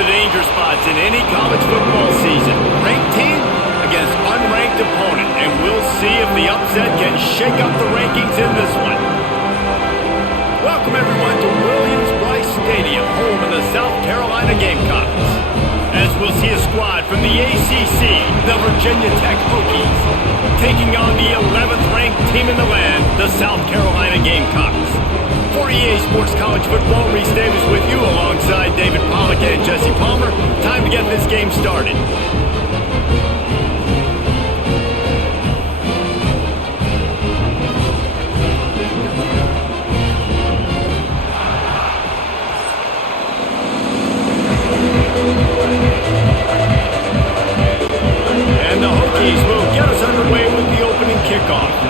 the danger spots in any college football season. Ranked team against unranked opponent, and we'll see if the upset can shake up the rankings in this one. Welcome everyone to Williams-Brice Stadium, home of the South Carolina Gamecocks. As we'll see a squad from the ACC, the Virginia Tech Hokies, taking on the 11th ranked team in the land, the South Carolina Gamecocks. For EA Sports College Football, Reese Davis with you alongside David Pollack and Jesse Palmer. Time to get this game started. And the Hokies will get us underway with the opening kickoff.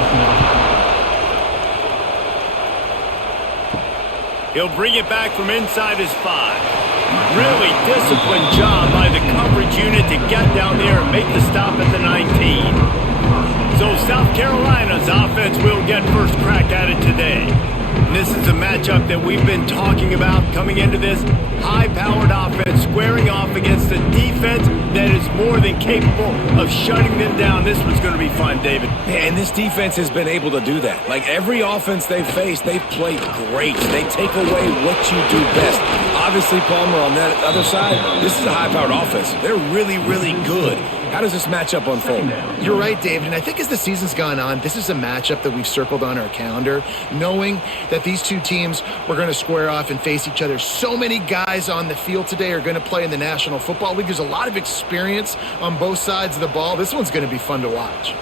He'll bring it back from inside his 5. Really disciplined job by the coverage unit to get down there and make the stop at the 19. So South Carolina's offense will get first crack at it today. And this is a matchup that we've been talking about coming into this. High-powered offense squaring off against a defense that is more than capable of shutting them down. This one's going to be fun, David. And this defense has been able to do that. Like every offense they've faced, they've played great. They take away what you do best. Obviously, Palmer, on that other side, this is a high-powered offense. They're really, really good. How does this matchup unfold? You're right, David, and I think as the season's gone on, this is a matchup that we've circled on our calendar, knowing that these two teams were going to square off and face each other. So many guys on the field today are going to play in the National Football League. There's a lot of experience on both sides of the ball. This one's going to be fun to watch.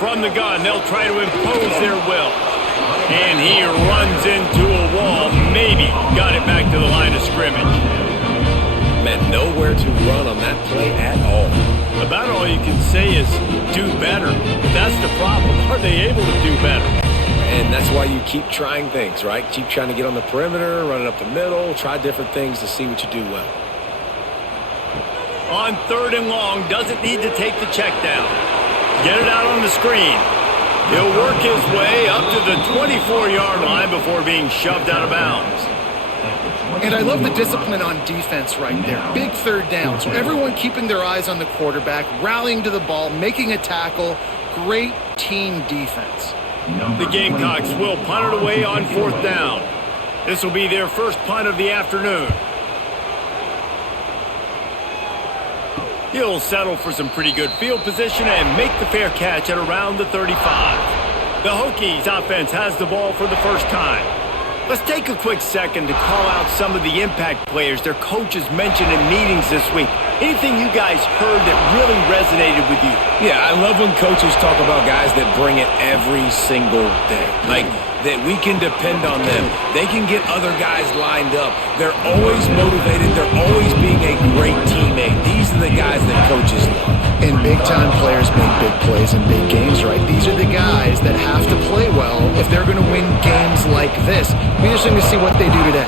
From the gun, they'll try to impose their will. And he runs into a wall. Maybe got it back to the line of scrimmage. Man, nowhere to run on that play at all. About all you can say is do better. That's the problem. Are they able to do better? And that's why you keep trying things, right? Keep trying to get on the perimeter, run it up the middle, try different things to see what you do well. On 3rd and long, doesn't need to take the check down. Get it out on the screen. He'll work his way up to the 24-yard line before being shoved out of bounds. And I love the discipline on defense right there. Big 3rd down. So everyone keeping their eyes on the quarterback, rallying to the ball, making a tackle. Great team defense. The Gamecocks will punt it away on 4th down. This will be their first punt of the afternoon. He'll settle for some pretty good field position and make the fair catch at around the 35. The Hokies offense has the ball for the first time. Let's take a quick second to call out some of the impact players their coaches mentioned in meetings this week. Anything you guys heard that really resonated with you? Yeah, I love when coaches talk about guys that bring it every single day. Like, that we can depend on them. They can get other guys lined up. They're always motivated. They're always being a great teammate. These are the guys that coaches love. And big-time players make big plays in big games, right? These are the guys that have to play well if they're going to win games like this. Be interesting to see what they do today.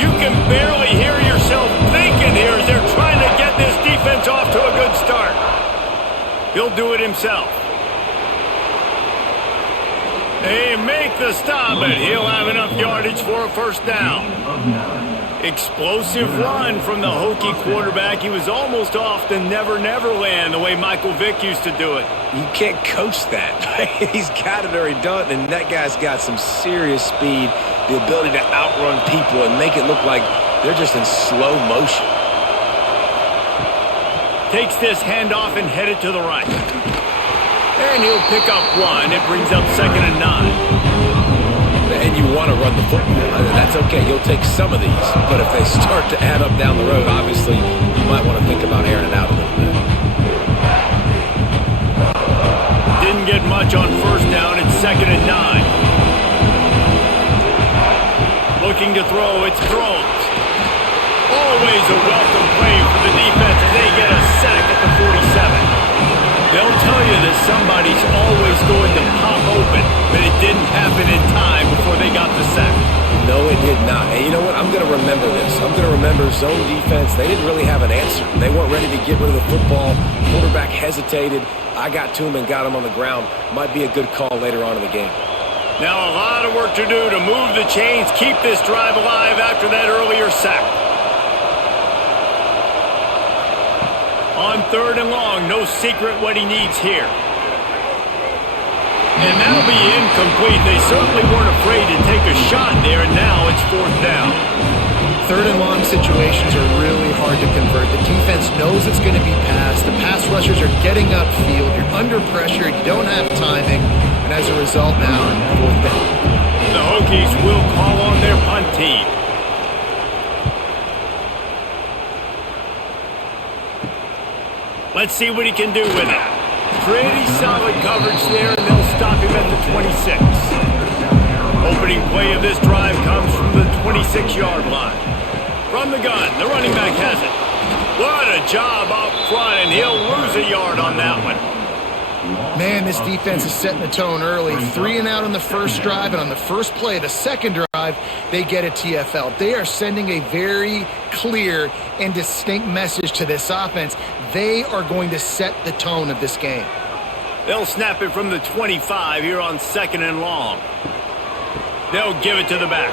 You can barely hear yourself thinking here as they're trying to get this defense off to a good start. He'll do it himself. They make the stop, but he'll have enough yardage for a first down. Explosive run from the Hokie quarterback. He was almost off the Never Never Land the way Michael Vick used to do it. You can't coach that. He's got it already done, and that guy's got some serious speed, the ability to outrun people and make it look like they're just in slow motion. Takes this handoff and headed to the right. And he'll pick up 1. It brings up 2nd and 9. And you want to run the football. That's okay. You'll take some of these. But if they start to add up down the road, obviously, you might want to think about airing it out a little bit. Didn't get much on 1st down. It's 2nd and 9. Looking to throw. It's Thrones. Always a welcome play for the defense as they get a sack at the 47. They'll tell you that somebody's always going to pop open, but it didn't happen in time before they got the sack. No, it did not. And you know what? I'm going to remember this. I'm going to remember zone defense. They didn't really have an answer. They weren't ready to get rid of the football. Quarterback hesitated. I got to him and got him on the ground. Might be a good call later on in the game. Now a lot of work to do to move the chains, keep this drive alive after that earlier sack. On 3rd and long, no secret what he needs here. And that'll be incomplete. They certainly weren't afraid to take a shot there, and now it's 4th down. 3rd and long situations are really hard to convert. The defense knows it's going to be passed. The pass rushers are getting upfield. You're under pressure. You don't have timing. And as a result now, 4th down. The Hokies will call on their punt team. Let's see what he can do with it. Pretty solid coverage there, and they'll stop him at the 26. Opening play of this drive comes from the 26-yard line. From the gun, the running back has it. What a job up front, and he'll lose a yard on that one. Man, this defense is setting the tone early. 3 and out on the first drive, and on the first play, the second drive, they get a TFL. They are sending a very clear and distinct message to this offense. They are going to set the tone of this game. They'll snap it from the 25 here on 2nd and long. They'll give it to the back.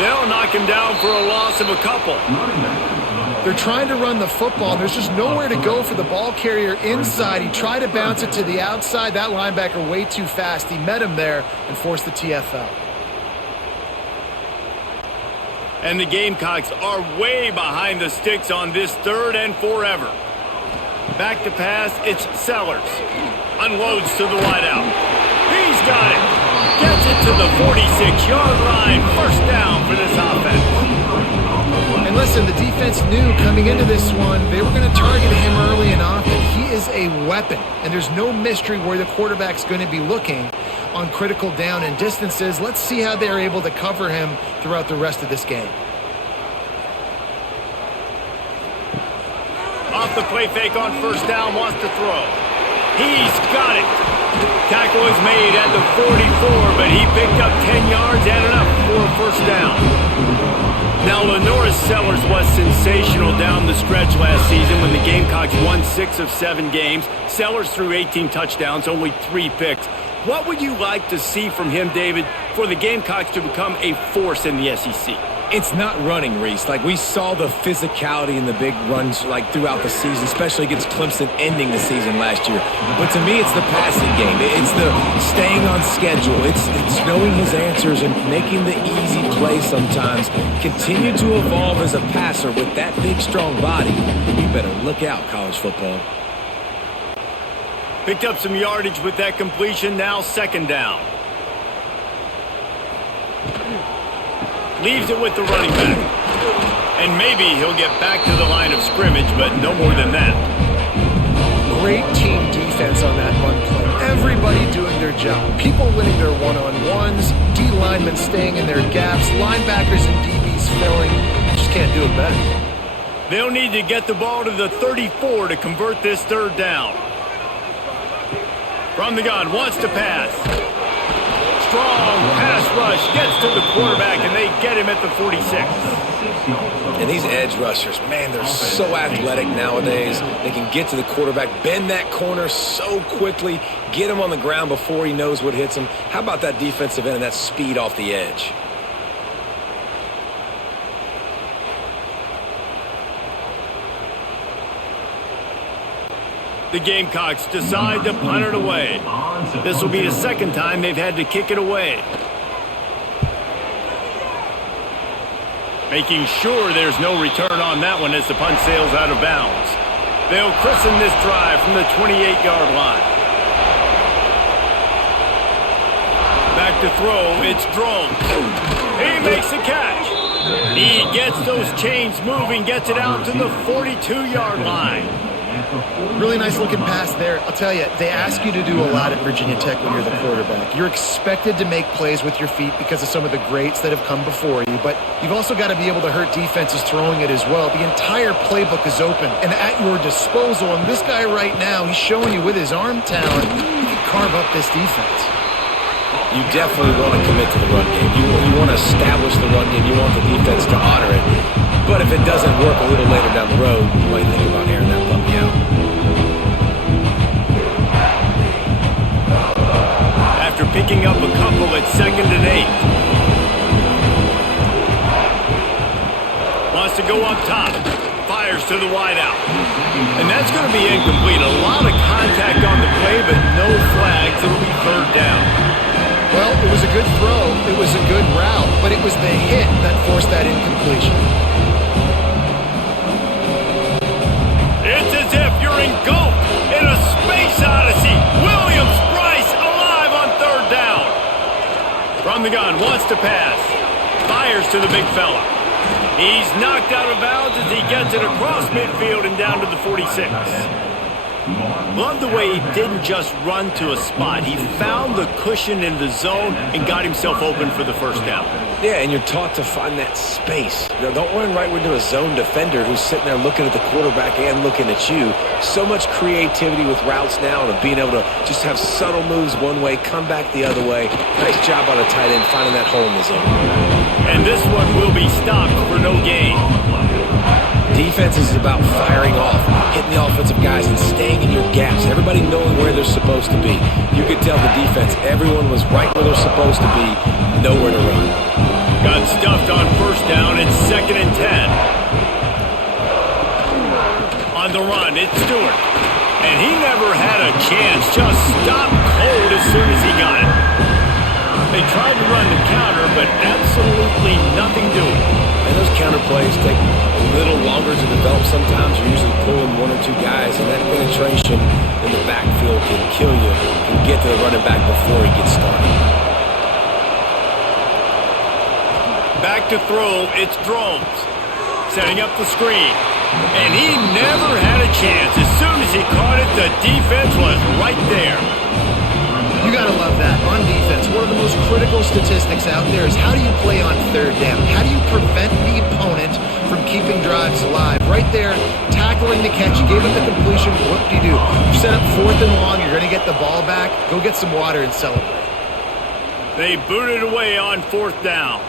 They'll knock him down for a loss of a couple. They're trying to run the football, and there's just nowhere to go for the ball carrier inside. He tried to bounce it to the outside. That linebacker way too fast. He met him there and forced the TFL. And the Gamecocks are way behind the sticks on this 3rd and forever. Back to pass, it's Sellers. Unloads to the wideout. He's got it. Gets it to the 46-yard line. 1st down for this offense. And listen, the defense knew coming into this one, they were going to target him early and often. He is a weapon, and there's no mystery where the quarterback's going to be looking on critical down and distances. Let's see how they're able to cover him throughout the rest of this game. Off the play fake on 1st down, wants to throw. He's got it. Tackle is made at the 44, but he picked up 10 yards and enough for a 1st down. Now, Lenoris Sellers was sensational down the stretch last season when the Gamecocks won 6 of 7 games. Sellers threw 18 touchdowns, only 3 picks. What would you like to see from him, David, for the Gamecocks to become a force in the SEC? It's not running, Reese. Like, we saw the physicality in the big runs, like, throughout the season, especially against Clemson ending the season last year. But to me, it's the passing game. It's the staying on schedule. It's knowing his answers and making the easy play sometimes. Continue to evolve as a passer with that big, strong body. You better look out, college football. Picked up some yardage with that completion. Now 2nd down. Leaves it with the running back. And maybe he'll get back to the line of scrimmage, but no more than that. Great team defense on that run play. Everybody doing their job. People winning their one-on-ones, D linemen staying in their gaps, linebackers and DBs filling. You just can't do it better. They'll need to get the ball to the 34 to convert this 3rd down. From the gun, wants to pass. Strong pass rush, gets to the quarterback, and they get him at the 46. And these edge rushers, man, they're so athletic nowadays. They can get to the quarterback, bend that corner so quickly, get him on the ground before he knows what hits him. How about that defensive end and that speed off the edge? The Gamecocks decide to punt it away. This will be the 2nd time they've had to kick it away. Making sure there's no return on that one as the punt sails out of bounds. They'll christen this drive from the 28-yard line. Back to throw, it's Drones. He makes the catch. He gets those chains moving, gets it out to the 42-yard line. Really nice looking pass there. I'll tell you, they ask you to do a lot at Virginia Tech when you're the quarterback. You're expected to make plays with your feet because of some of the greats that have come before you, but you've also got to be able to hurt defenses throwing it as well. The entire playbook is open and at your disposal, and this guy right now, he's showing you with his arm talent, he can carve up this defense. You definitely want to commit to the run game. You want to establish the run game. You want the defense to honor it. But if it doesn't work a little later down the road, you might think about airing that puppy out. After picking up a couple at 2nd and 8. Wants to go up top. Fires to the wideout. And that's going to be incomplete. A lot of contact on the play, but no flags. It'll be third down. Well, it was a good throw. It was a good route, but it was the hit that forced that incompletion. It's as if you're engulfed in a space odyssey. Williams-Brice alive on third down. From the gun, wants to pass. Fires to the big fella. He's knocked out of bounds as he gets it across midfield and down to the 46. Love the way he didn't just run to a spot. He found the cushion in the zone and got himself open for the first down. Yeah, and you're taught to find that space. You know, don't run right into a zone defender who's sitting there looking at the quarterback and looking at you. So much creativity with routes now and being able to just have subtle moves one way, come back the other way. Nice job on the tight end finding that hole in the zone. And this one will be stopped for no gain. Defense is about firing off, hitting the offensive guys and staying in your gaps. Everybody knowing where they're supposed to be. You could tell the defense, everyone was right where they're supposed to be, nowhere to run. Got stuffed on first down. It's 2nd and 10. On the run, it's Stewart. And he never had a chance. Just stopped cold as soon as he got it. They tried to run the counter, but absolutely nothing doing. And those counter plays take a little longer to develop sometimes. You're usually pulling one or two guys, and that penetration in the backfield can kill you, can get to the running back before he gets started. Back to throw, it's Drones. Setting up the screen. And he never had a chance. As soon as he caught it, the defense was right there. You got to love that. On defense, one of the most critical statistics out there is how do you play on third down? How do you prevent the opponent from keeping drives alive? Right there, tackling the catch. You gave up the completion. What do? You set up 4th and long. You're going to get the ball back. Go get some water and celebrate. They booted away on 4th down.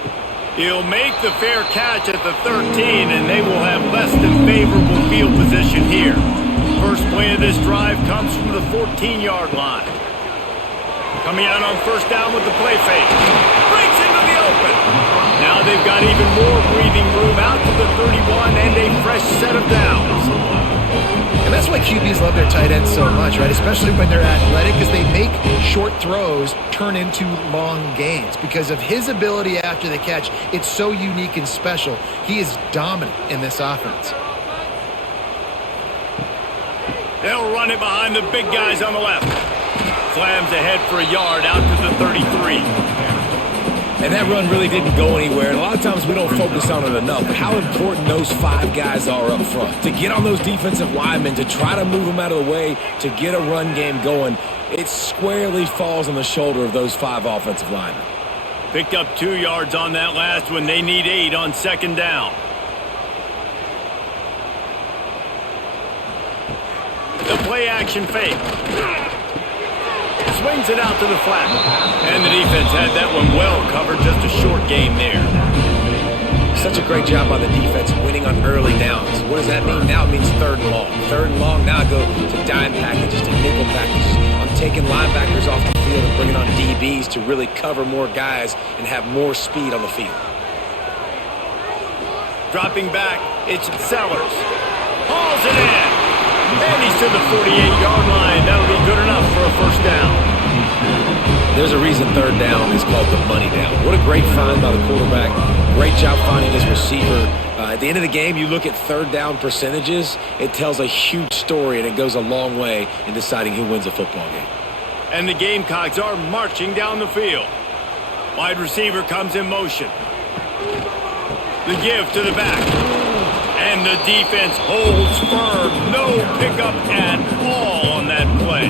He'll make the fair catch at the 13, and they will have less than favorable field position here. First play of this drive comes from the 14-yard line. Coming out on first down with the play fake. Breaks into the open. Now they've got even more breathing room out to the 31 and a fresh set of downs. And that's why QBs love their tight ends so much, right? Especially when they're athletic, because they make short throws turn into long gains. Because of his ability after the catch, it's so unique and special. He is dominant in this offense. They'll run it behind the big guys on the left. Slams ahead for a yard out to the 33. And that run really didn't go anywhere. And a lot of times we don't focus on it enough. But how important those 5 guys are up front. To get on those defensive linemen, to try to move them out of the way, to get a run game going, it squarely falls on the shoulder of those 5 offensive linemen. Picked up 2 yards on that last one. They need 8 on 2nd down. The play action fake. Swings it out to the flat. And the defense had that one well covered. Just a short game there. Such a great job by the defense winning on early downs. What does that mean? Now it means 3rd and long. 3rd and long, now I go to dime packages, to nickel packages. I'm taking linebackers off the field and bringing on DBs to really cover more guys and have more speed on the field. Dropping back, it's Sellers. Hauls it in. And he's to the 48-yard line. That'll be good enough for a first down. There's a reason 3rd down is called the money down. What a great find by the quarterback. Great job finding his receiver. At the end of the game, you look at 3rd down percentages. It tells a huge story, and it goes a long way in deciding who wins a football game. And the Gamecocks are marching down the field. Wide receiver comes in motion. The give to the back. And the defense holds firm. No pickup at all on that play.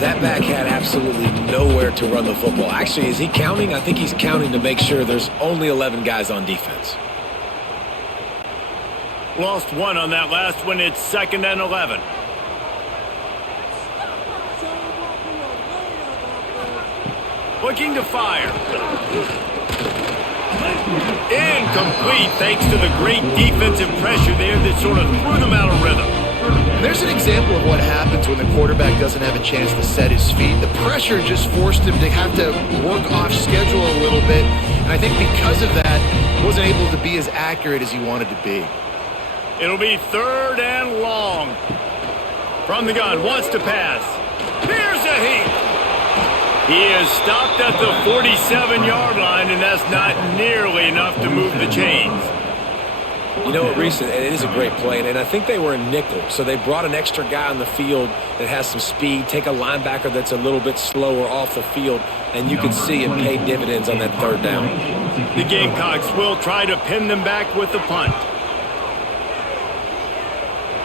That back had absolutely nowhere to run the football. Actually, is he counting? I think he's counting to make sure there's only 11 guys on defense. Lost 1 on that last one. It's 2nd and 11. Looking to fire. Incomplete thanks to the great defensive pressure there that sort of threw them out of rhythm. And there's an example of what happens when the quarterback doesn't have a chance to set his feet. The pressure just forced him to have to work off schedule a little bit. And I think because of that, he wasn't able to be as accurate as he wanted to be. It'll be 3rd and long. From the gun, wants to pass. Here's a heat. He is stopped at the 47-yard line, and that's not nearly enough to move the chains. You know what, Reese, it is a great play, and I think they were in nickel, so they brought an extra guy on the field that has some speed, take a linebacker that's a little bit slower off the field, and you can see it paid dividends on that 3rd down. The Gamecocks will try to pin them back with the punt.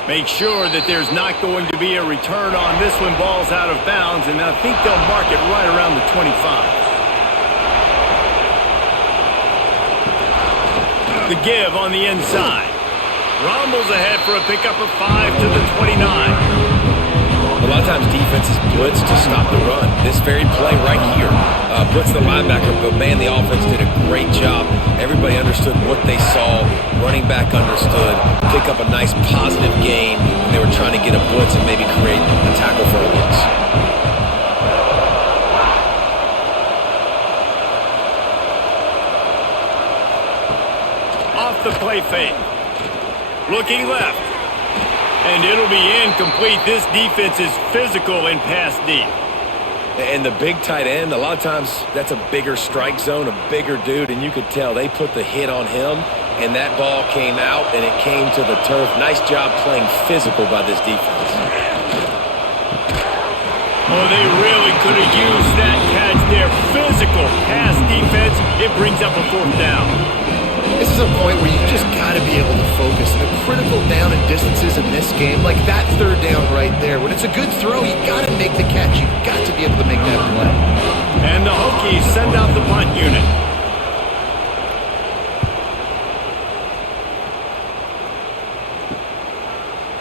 Make sure that there's not going to be a return on this when ball's out of bounds, and I think they'll mark it right around the 25. The give on the inside. Rumbles ahead for a pickup of 5 to the 29. A lot of times defenses blitz to stop the run. This very play right here blitz the linebacker, but man, the offense did a great job. Everybody understood what they saw. Running back understood. Pick up a nice positive gain when they were trying to get a blitz and maybe create a tackle for a loss. Off the play fake. Looking left. And it'll be incomplete. This defense is physical in pass deep. And the big tight end, a lot of times that's a bigger strike zone, a bigger dude, and you could tell they put the hit on him, and that ball came out, and it came to the turf. Nice job playing physical by this defense. Oh, they really could have used that catch there. Physical pass defense. It brings up a 4th down. This is a point where you just got to be able to focus. And a critical down and distances in this game, like that 3rd down right there. When it's a good throw, you got to make the catch. You've got to be able to make that play. And the Hokies send out the punt unit.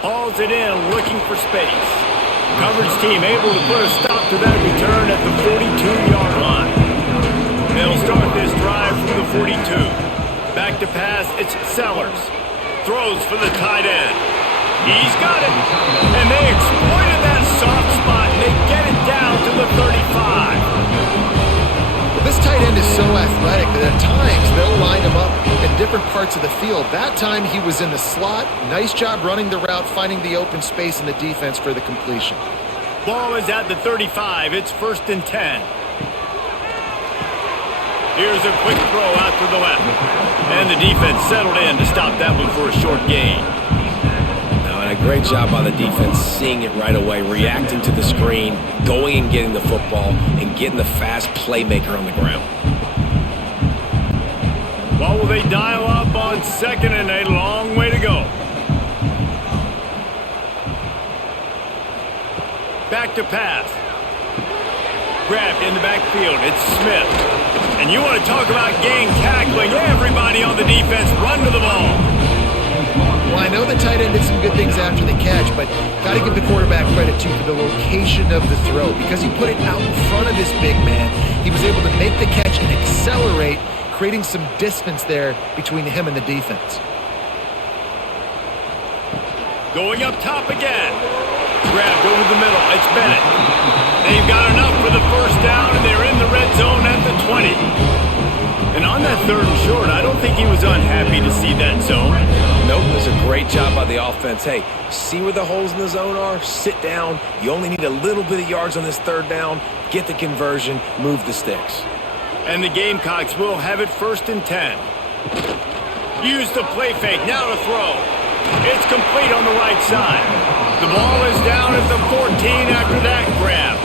Hauls it in, looking for space. Coverage team able to put a stop to that return at the 42-yard line. They'll start this drive from the 42. Back to pass, it's Sellers. Throws for the tight end. He's got it. And they exploited that soft spot, and they get it down to the 35. Well, this tight end is so athletic that at times they'll line him up in different parts of the field. That time he was in the slot. Nice job running the route, finding the open space in the defense for the completion. Ball is at the 35. It's 1st and 10. Here's a quick throw out to the left. And the defense settled in to stop that one for a short gain. Now, and a great job by the defense seeing it right away, reacting to the screen, going and getting the football, and getting the fast playmaker on the ground. Well, will they dial up on 2nd and a long way to go? Back to pass. Grabbed in the backfield. It's Smith. And you want to talk about gang tackling. Everybody on the defense run to the ball. Well, I know the tight end did some good things after the catch, but got to give the quarterback credit, too, for the location of the throw. Because he put it out in front of this big man, he was able to make the catch and accelerate, creating some distance there between him and the defense. Going up top again. Grabbed over the middle. It's Bennett. They've got enough for the 1st down, and they're in the red zone at the 20. And on that 3rd and short, I don't think he was unhappy to see that zone. Nope, it was a great job by the offense. Hey, see where the holes in the zone are? Sit down. You only need a little bit of yards on this 3rd down. Get the conversion. Move the sticks. And the Gamecocks will have it 1st and 10. Use the play fake. Now to throw. It's complete on the right side. The ball is down at the 14 after that grab.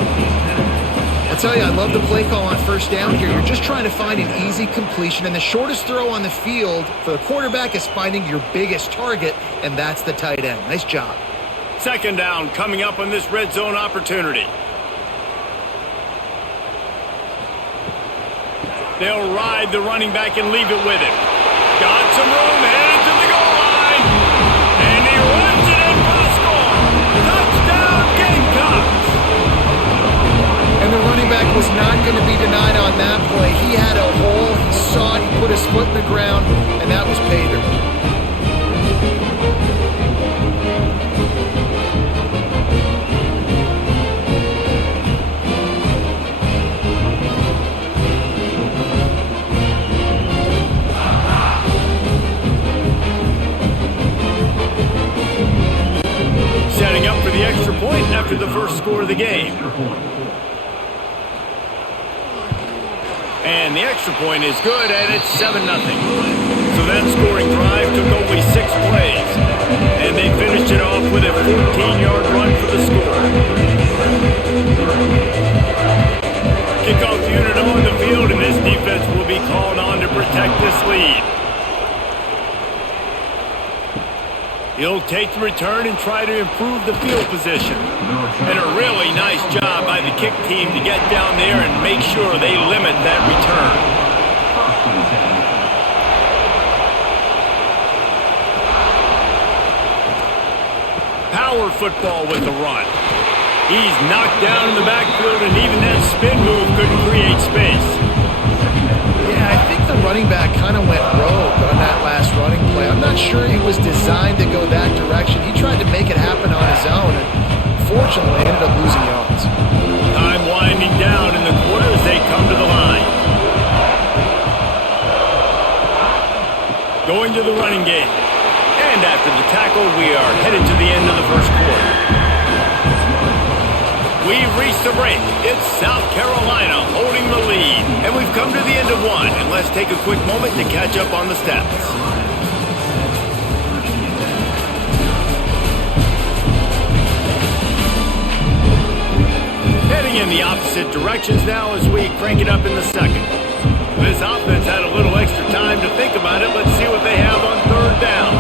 I'll tell you, I love the play call on 1st down here. You're just trying to find an easy completion, and the shortest throw on the field for the quarterback is finding your biggest target, and that's the tight end. Nice job. 2nd down coming up on this red zone opportunity. They'll ride the running back and leave it with him. Got some room, headed to the goal line. And he runs it in for the score. Touchdown, Gamecocks. And the running back was not going to be denied on that play. He had a hole, he saw it, he put his foot in the ground, and that was pay dirt. And the extra point is good, and it's 7-0. So that scoring drive took only 6 plays. And they finished it off with a 14-yard run for the score. Kickoff unit on the field, and this defense will be called on to protect this lead. He'll take the return and try to improve the field position. And a really nice job by the kick team to get down there and make sure they limit that return. Power football with the run. He's knocked down in the backfield, and even that spin move couldn't create space. Yeah, I think the running back kind of went rogue on that last running play. I'm not sure he was designed to go that direction. He tried to make it happen on his own, and fortunately ended up losing yards. Time winding down in the quarter as they come to the line. Going to the running game. And after the tackle, we are headed to the end of the first quarter. We've reached the break. It's South Carolina holding the lead. And we've come to the end of one. And let's take a quick moment to catch up on the stats. Heading in the opposite directions now as we crank it up in the second. This offense had a little extra time to think about it. Let's see what they have on third down.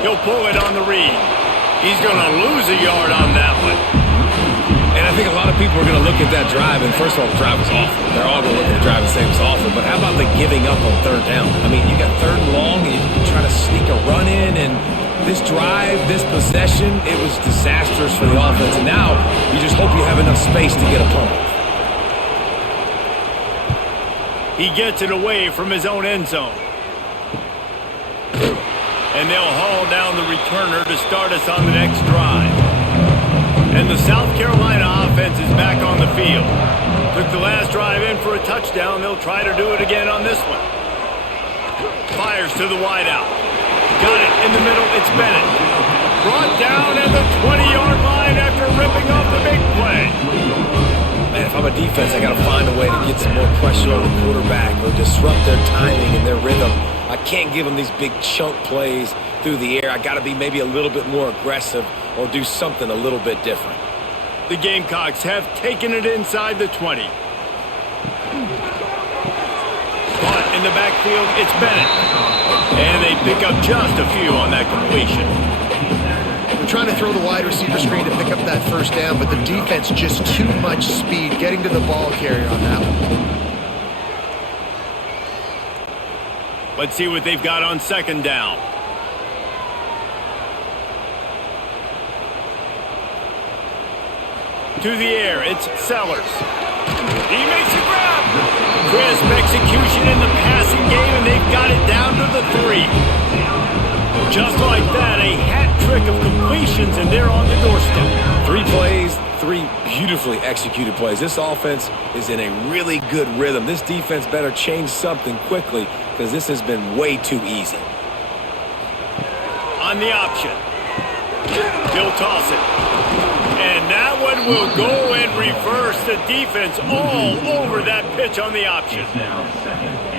He'll pull it on the read. He's going to lose a yard on that one. And I think a lot of people are going to look at that drive, and first of all, the drive was awful. They're all going to look at the drive and say it was awful. But how about the giving up on third down? I mean, you got third and long, and you try to sneak a run in, and this drive, this possession, it was disastrous for the offense. And now you just hope you have enough space to get a punt. He gets it away from his own end zone. And they'll haul down the returner to start us on the next drive. And the South Carolina offense is back on the field. Took the last drive in for a touchdown. They'll try to do it again on this one. Fires to the wideout. Got it in the middle. It's Bennett. Brought down at the 20-yard line after ripping off the big play. Man, if I'm a defense, I got to find a way to get some more pressure on the quarterback or disrupt their timing and their rhythm. I can't give them these big chunk plays through the air. I got to be maybe a little bit more aggressive or do something a little bit different. The Gamecocks have taken it inside the 20. Caught in the backfield, it's Bennett. And they pick up just a few on that completion. We're trying to throw the wide receiver screen to pick up that first down, but the defense just too much speed getting to the ball carrier on that one. Let's see what they've got on second down. To the air, it's Sellers. He makes a grab. Crisp execution in the passing game, and they've got it down to the 3. Just like that, a hat trick of completions, and they're on the doorstep. 3 plays, 3 beautifully executed plays. This offense is in a really good rhythm. This defense better change something quickly because this has been way too easy. On the option. He'll toss it. And that one will go in reverse. The defense all over that pitch on the option.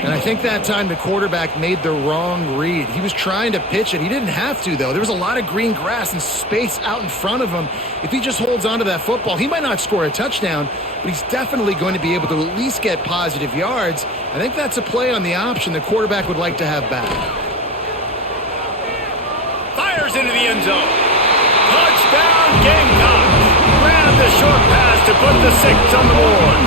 And I think that time the quarterback made the wrong read. He was trying to pitch it. He didn't have to, though. There was a lot of green grass and space out in front of him. If he just holds onto that football, he might not score a touchdown, but he's definitely going to be able to at least get positive yards. I think that's a play on the option the quarterback would like to have back. Fires into the end zone. Touchdown, Gamecocks. Grab the short pass to put the 6 on the board.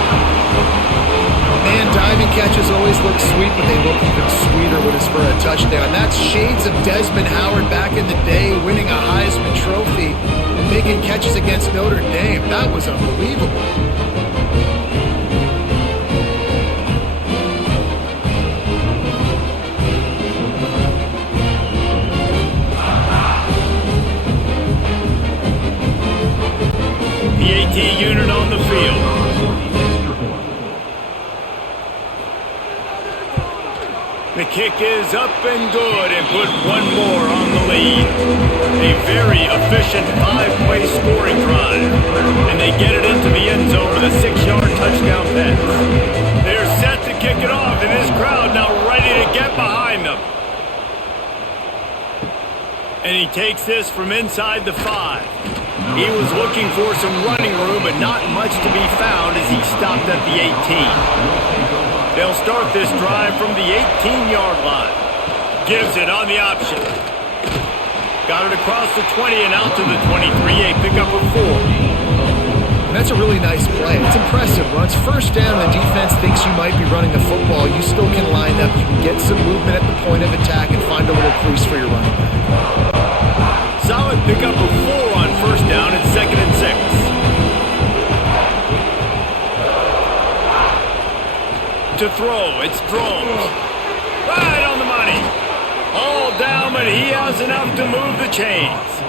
Man, diving catches always look sweet, but they look even sweeter when it's for a touchdown. That's shades of Desmond Howard back in the day, winning a Heisman Trophy and making catches against Notre Dame. That was unbelievable. The AT unit on the field. The kick is up and good and put one more on the lead. A very efficient 5-play scoring drive. And they get it into the end zone with a 6-yard touchdown pass. They're set to kick it off, and this crowd now ready to get behind them. And he takes this from inside the 5. He was looking for some running room, but not much to be found as he stopped at the 18. They'll start this drive from the 18-yard line. Gives it on the option. Got it across the 20 and out to the 23, a pickup of 4. And that's a really nice play. It's impressive. When it's first down and the defense thinks you might be running the football, you still can line up. You can get some movement at the point of attack and find a little crease for your running back. Solid pickup of 4 on first down and 2nd and 6. To throw, it's Drones. Right on the money. All down, but he has enough to move the chains.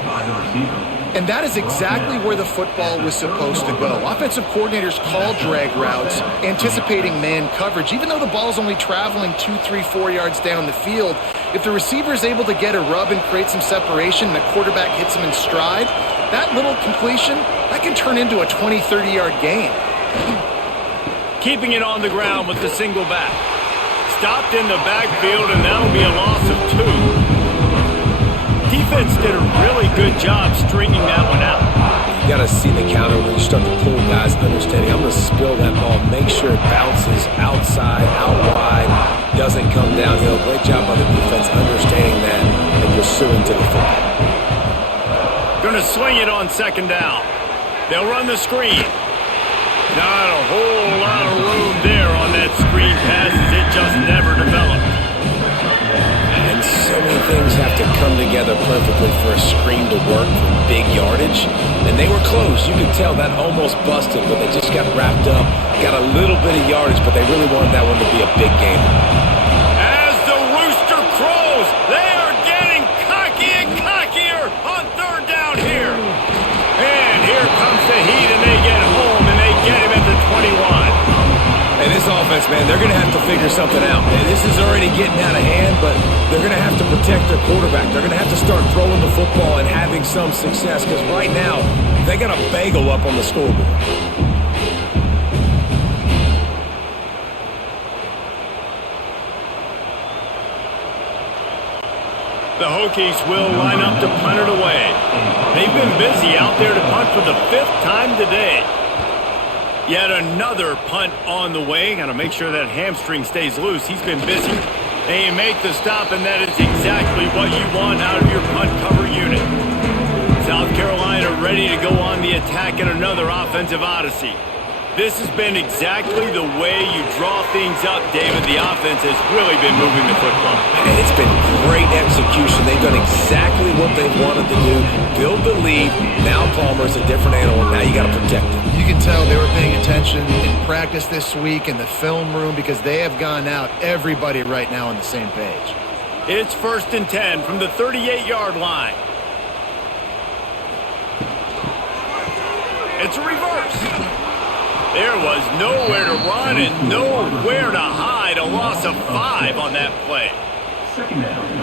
And that is exactly where the football was supposed to go. Offensive coordinators call drag routes, anticipating man coverage. Even though the ball's only traveling 2, 3, 4 yards down the field, if the receiver is able to get a rub and create some separation and the quarterback hits him in stride, that little completion, that can turn into a 20, 30-yard gain. Keeping it on the ground with the single back. Stopped in the backfield, and that'll be a loss of 2. Defense did a really good job stringing that one out. You got to see the counter when you start to pull guys understanding. I'm going to spill that ball, make sure it bounces outside, out wide, doesn't come downhill. Great job by the defense understanding that and pursuing to the football. Going to swing it on 2nd down. They'll run the screen. Not a whole lot of room there on that screen pass as it just never developed. And so many things have to come together perfectly for a screen to work for big yardage. And they were close. You could tell that almost busted, but they just got wrapped up, got a little bit of yardage, but they really wanted that one to be a big game. As the rooster crows, they are getting cocky and cockier on 3rd down here. And here comes the heat, and they get home, and they get him at the 21. And this offense, man, they're going to have to figure something out. And this is already getting out of hand, but they're going to have to protect their quarterback. They're going to have to start throwing the football and having some success because right now, they got a bagel up on the scoreboard. The Hokies will line up to punt it away. They've been busy out there to punt for the 5th time today. Yet another punt on the way. Got to make sure that hamstring stays loose. He's been busy. They make the stop, and that is exactly what you want out of your punt cover unit. South Carolina ready to go on the attack in another offensive odyssey. This has been exactly the way you draw things up, David. The offense has really been moving the football. And it's been great execution. They've done exactly what they wanted to do. Build the lead. Now Palmer's a different animal. Now you got to protect him. You can tell they were paying attention in practice this week in the film room because they have gone out, everybody right now on the same page. It's 1st and 10 from the 38-yard line. It's a reverse. There was nowhere to run and nowhere to hide. A loss of 5 on that play.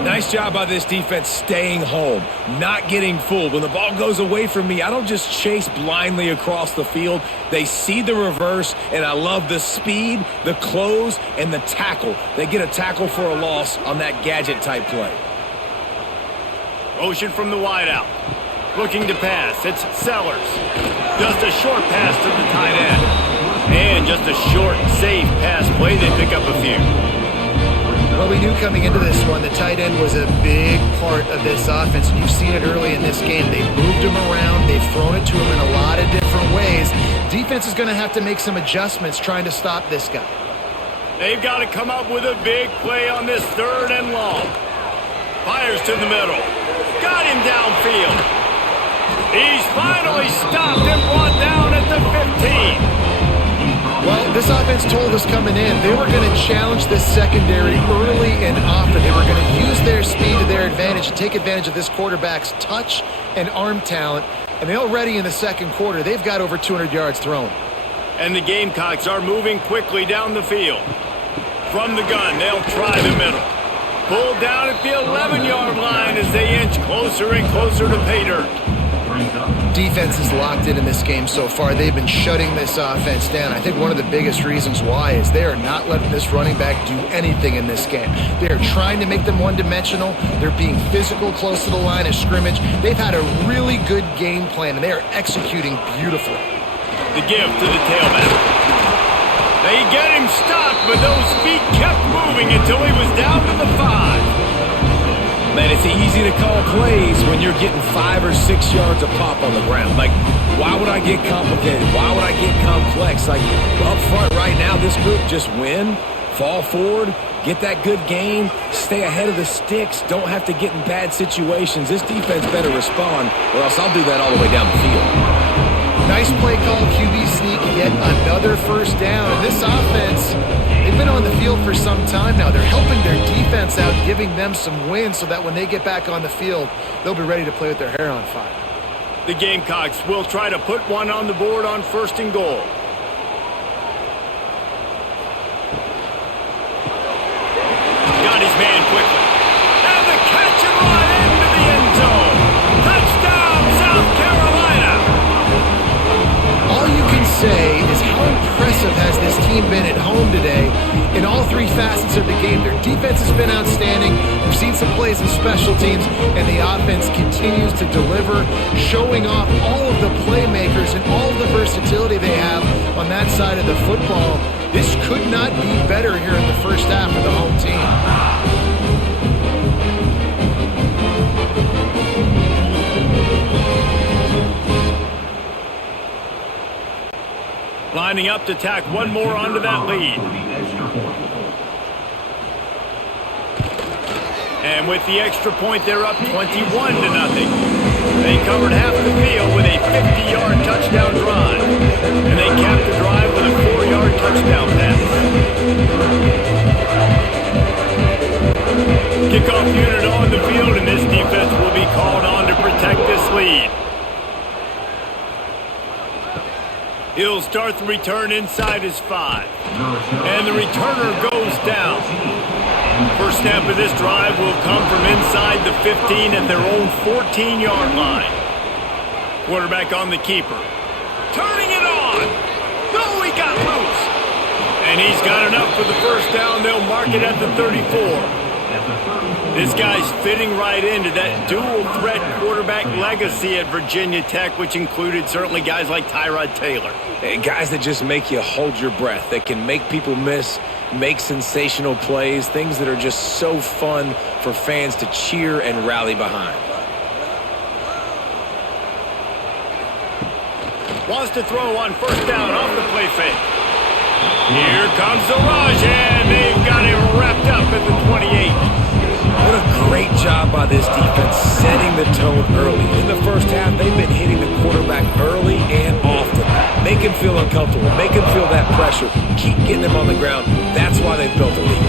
Nice job by this defense staying home, not getting fooled. When the ball goes away from me, I don't just chase blindly across the field. They see the reverse, and I love the speed, the close, and the tackle. They get a tackle for a loss on that gadget-type play. Motion from the wideout. Looking to pass. It's Sellers. Just a short pass to the tight end. And just a short, safe pass play. They pick up a few. Well, we knew coming into this one, the tight end was a big part of this offense. And you've seen it early in this game. They've moved him around. They've thrown it to him in a lot of different ways. Defense is going to have to make some adjustments trying to stop this guy. They've got to come up with a big play on this 3rd and long. Fires to the middle. Got him downfield. He's finally stopped and brought down at the 15. Well, this offense told us coming in they were going to challenge this secondary early and often. They were going to use their speed to their advantage and take advantage of this quarterback's touch and arm talent. And already in the 2nd quarter, they've got over 200 yards thrown. And the Gamecocks are moving quickly down the field. From the gun, they'll try the middle. Pulled down at the 11-yard line as they inch closer and closer to pay dirt. Defense is locked in this game so far. They've been shutting this offense down. I think one of the biggest reasons why is they are not letting this running back do anything in this game. They are trying to make them one-dimensional. They're being physical close to the line of scrimmage. They've had a really good game plan, and they are executing beautifully. The give to the tailback. They get him stopped, but those feet kept moving until he was down to the 5. Man, it's easy to call plays when you're getting 5 or 6 yards a pop on the ground. Like, why would I get complicated? Why would I get complex? Like, up front right now, this group just win, fall forward, get that good game, stay ahead of the sticks, don't have to get in bad situations. This defense better respond, or else I'll do that all the way down the field. Nice play call, QB sneak, yet another first down. And this offense, they've been on the field for some time now. They're helping their defense out, giving them some wins so that when they get back on the field, they'll be ready to play with their hair on fire. The Gamecocks will try to put one on the board on 1st and goal. Got his man quickly. And the catch and run into the end zone. Touchdown, South Carolina. All you can say is how impressive has this team been at home today in all 3 facets of the game. Their defense has been outstanding. We've seen some plays in special teams, and the offense continues to deliver, showing off all of the playmakers and all of the versatility they have on that side of the football. This could not be better here in the first half for the home team. Lining up to tack one more onto that lead. And with the extra point, they're up 21-0. They covered half the field with a 50-yard touchdown drive. And they capped the drive with a 4-yard touchdown pass. Kickoff unit on the field, and this defense will be called on to protect this lead. He'll start the return inside his 5. And the returner goes down. First snap of this drive will come from inside the 15 at their own 14-yard line. Quarterback on the keeper. Turning it on. No, he got loose. And he's got enough for the first down. They'll mark it at the 34. This guy's fitting right into that dual-threat quarterback legacy at Virginia Tech, which included certainly guys like Tyrod Taylor. And guys that just make you hold your breath, that can make people miss, make sensational plays, things that are just so fun for fans to cheer and rally behind. Wants to throw on first down off the play fake. Here comes the rush, and they've got him wrapped up at the 28. What a great job by this defense setting the tone early. In the first half, they've been hitting the quarterback early and often. Make him feel uncomfortable. Make him feel that pressure. Keep getting him on the ground. That's why they've built a lead.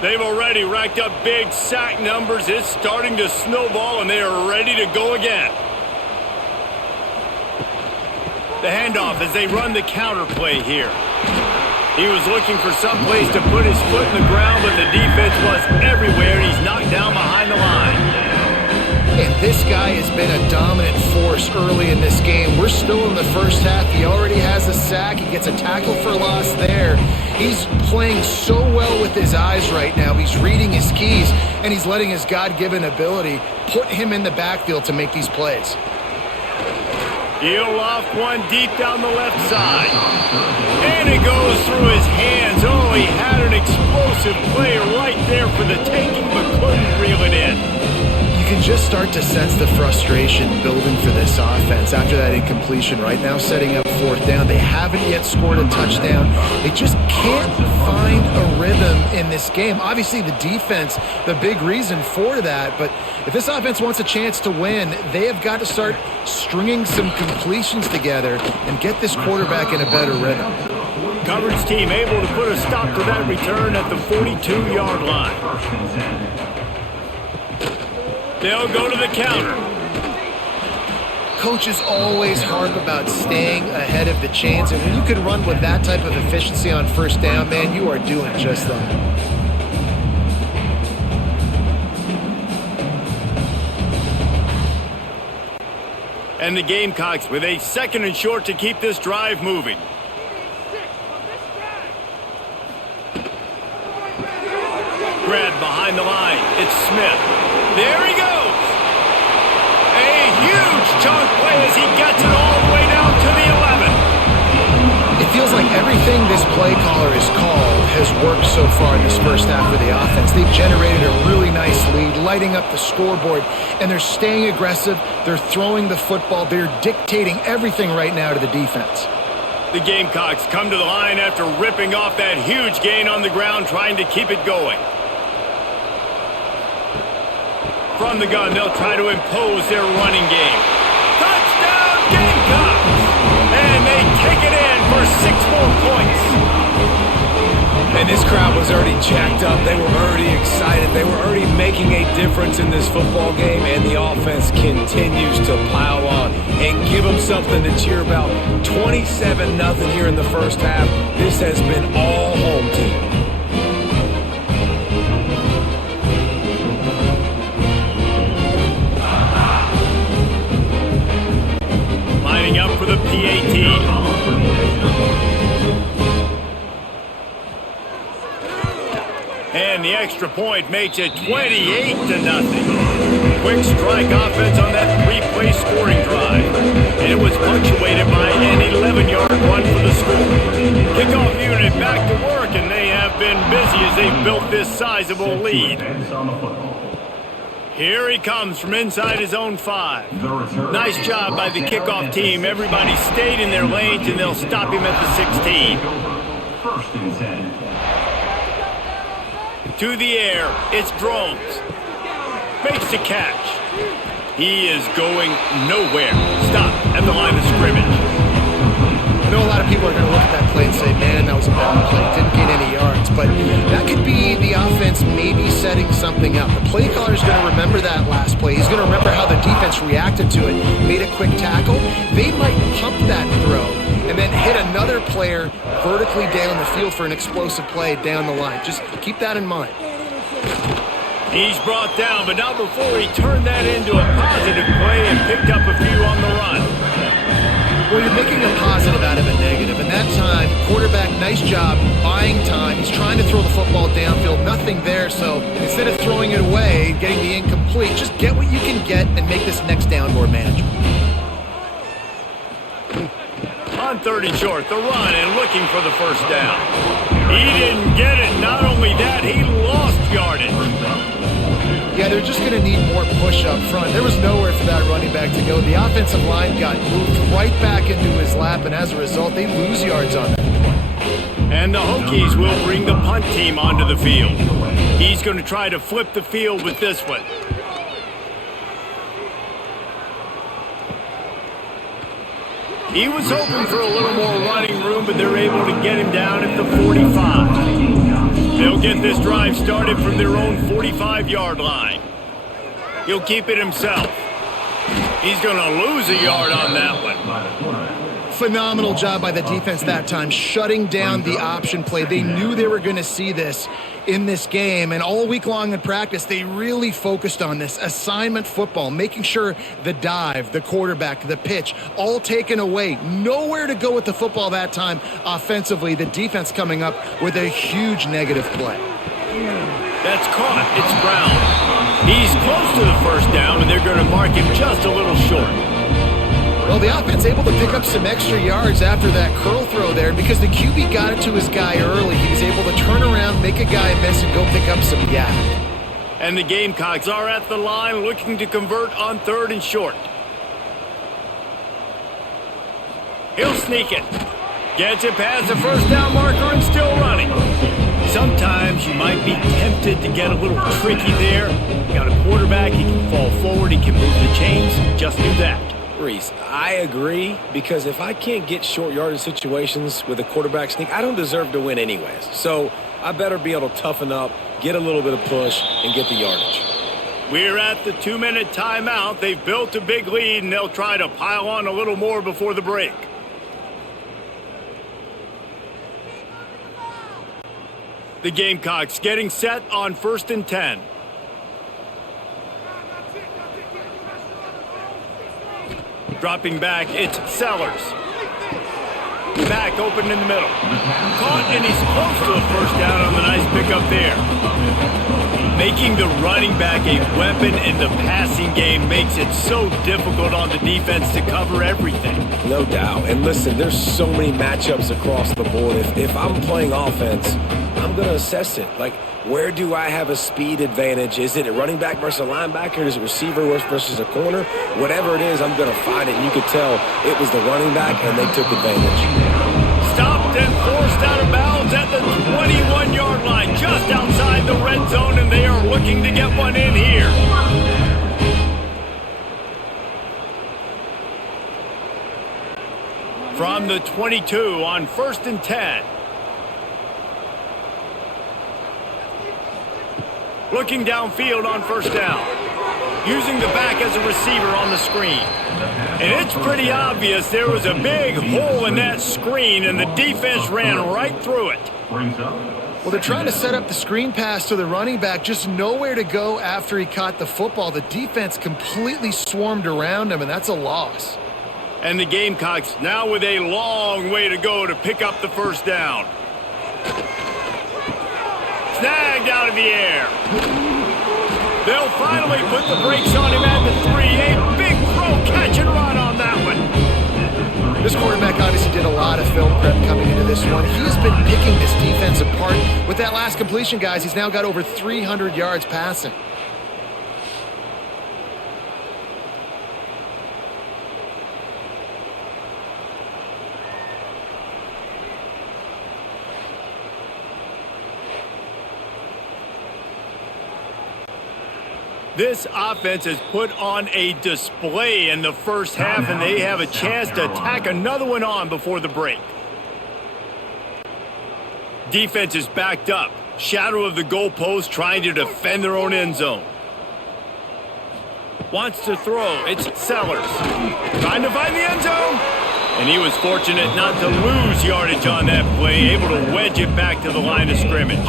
They've already racked up big sack numbers. It's starting to snowball, and they are ready to go again. The handoff as they run the counter play here. He was looking for some place to put his foot in the ground, but the defense was everywhere, and he's knocked down behind the line. And this guy has been a dominant force early in this game. We're still in the first half. He already has a sack. He gets a tackle for loss there. He's playing so well with his eyes right now. He's reading his keys, and he's letting his God-given ability put him in the backfield to make these plays. He'll off one deep down the left side. And it goes through his hands. Oh, he had an explosive play right there for the taking, but couldn't reel it in. You can just start to sense the frustration building for this offense after that incompletion. Right now, setting up fourth down. They haven't yet scored a touchdown. They just can't find a rhythm in this game. Obviously, the defense, the big reason for that. But if this offense wants a chance to win, they have got to start stringing some completions together and get this quarterback in a better rhythm. Coverage team able to put a stop to that return at the 42-yard line. They'll go to the counter. coaches always harp about staying ahead of the chains, and when you can run with that type of efficiency on first down, man, you are doing just that. And the Gamecocks with a 2nd and short to keep this drive moving. Grabbed behind the line. It's Smith. There he goes. A huge chunk play as he gets it all the way down to the 11. It feels like everything this play caller has called has worked so far in this first half of the offense. They've generated a really nice lead, lighting up the scoreboard, and they're staying aggressive. They're throwing the football. They're dictating everything right now to the defense. The Gamecocks come to the line after ripping off that huge gain on the ground, trying to keep it going. From the gun, they'll try to impose their running game. Touchdown, Gamecocks! And they take it in for 6 more points. And this crowd was already jacked up. They were already excited. They were already making a difference in this football game, and the offense continues to pile on and give them something to cheer about. 27-0 here in the first half. This has been all home team. Lining up for the PAT. And the extra point makes it 28-0. Quick strike offense on that 3-play scoring drive. And it was punctuated by an 11-yard run for the score. Kickoff unit back to work, and they have been busy as they've built this sizable lead. Here he comes from inside his own 5. Nice job by the kickoff team. Everybody stayed in their lanes, and they'll stop him at the 16. First and 10. To the air, it's Drones. Makes the catch. He is going nowhere. Stop at the line of scrimmage. I know a lot of people are going to look at that play and say, man, that was a bad play. Didn't get any yards. But that could be the offense maybe setting something up. The play caller is going to remember that last play. He's going to remember how the defense reacted to it, made a quick tackle. They might pump that throw and then hit another player vertically down the field for an explosive play down the line. Just keep that in mind. He's brought down, but not before he turned that into a positive play and picked up a few on the run. Well, you're making a positive out of a negative, and that time, quarterback, nice job, buying time. He's trying to throw the football downfield, nothing there, so instead of throwing it away, getting the incomplete, just get what you can get and make this next down more manageable. On 3rd and short, the run and looking for the first down. He didn't get it. Not only that, he lost yardage. Yeah, they're just going to need more push up front. There was nowhere for that running back to go. The offensive line got moved right back into his lap, and as a result, they lose yards on that play. And the Hokies will bring the punt team onto the field. He's going to try to flip the field with this one. He was hoping for a little more running room, but they're able to get him down at the 45. They'll get this drive started from their own 45-yard line. He'll keep it himself. He's going to lose a yard on that one. Phenomenal job by the defense that time, shutting down the option play. They knew they were going to see this in this game, and all week long in practice, they really focused on this assignment football, making sure the dive, the quarterback, the pitch, all taken away. Nowhere to go with the football that time offensively. The defense coming up with a huge negative play. That's caught. It's Brown. He's close to the first down, and they're going to mark him just a little short. Well, the offense able to pick up some extra yards after that curl throw there because the QB got it to his guy early. He was able to turn around, make a guy miss, and go pick up some yak. And the Gamecocks are at the line looking to convert on 3rd and short. He'll sneak it. Gets it past the first down marker and still running. Sometimes you might be tempted to get a little tricky there. You got a quarterback, he can fall forward, he can move the chains. Just do that. Reese, I agree, because if I can't get short yardage situations with a quarterback sneak, I don't deserve to win anyways. So I better be able to toughen up, get a little bit of push, and get the yardage. We're at the 2-minute timeout. They've built a big lead, and they'll try to pile on a little more before the break. The Gamecocks getting set on 1st and 10. Dropping back, it's Sellers. Back open in the middle. Caught, and he's close to a first down on the nice pickup there. Making the running back a weapon in the passing game makes it so difficult on the defense to cover everything. No doubt. And listen, there's so many matchups across the board. If I'm playing offense, I'm going to assess it. Like, where do I have a speed advantage? Is it a running back versus a linebacker? Is it a receiver versus a corner? Whatever it is, I'm going to find it. And you could tell it was the running back, and they took advantage. Stopped and forced out of bounds at the 21-yard line, just outside the red zone, and they are looking to get one in here. From the 22 on 1st and 10. Looking downfield on first down. Using the back as a receiver on the screen. And it's pretty obvious there was a big hole in that screen, and the defense ran right through it. Well, they're trying to set up the screen pass to the running back, just nowhere to go after he caught the football. The defense completely swarmed around him, and that's a loss. And the Gamecocks now with a long way to go to pick up the first down. Snagged out of the air. They'll finally put the brakes on him at the 3. A big throw, catch and run on that one. This quarterback obviously did a lot of film prep coming into this one. He's been picking this defense apart. With that last completion, guys, he's now got over 300 yards passing. This offense has put on a display in the first half, and they have a chance to tack another one on before the break. Defense is backed up. Shadow of the goalpost, trying to defend their own end zone. Wants to throw. It's Sellers. Trying to find the end zone. And he was fortunate not to lose yardage on that play, able to wedge it back to the line of scrimmage.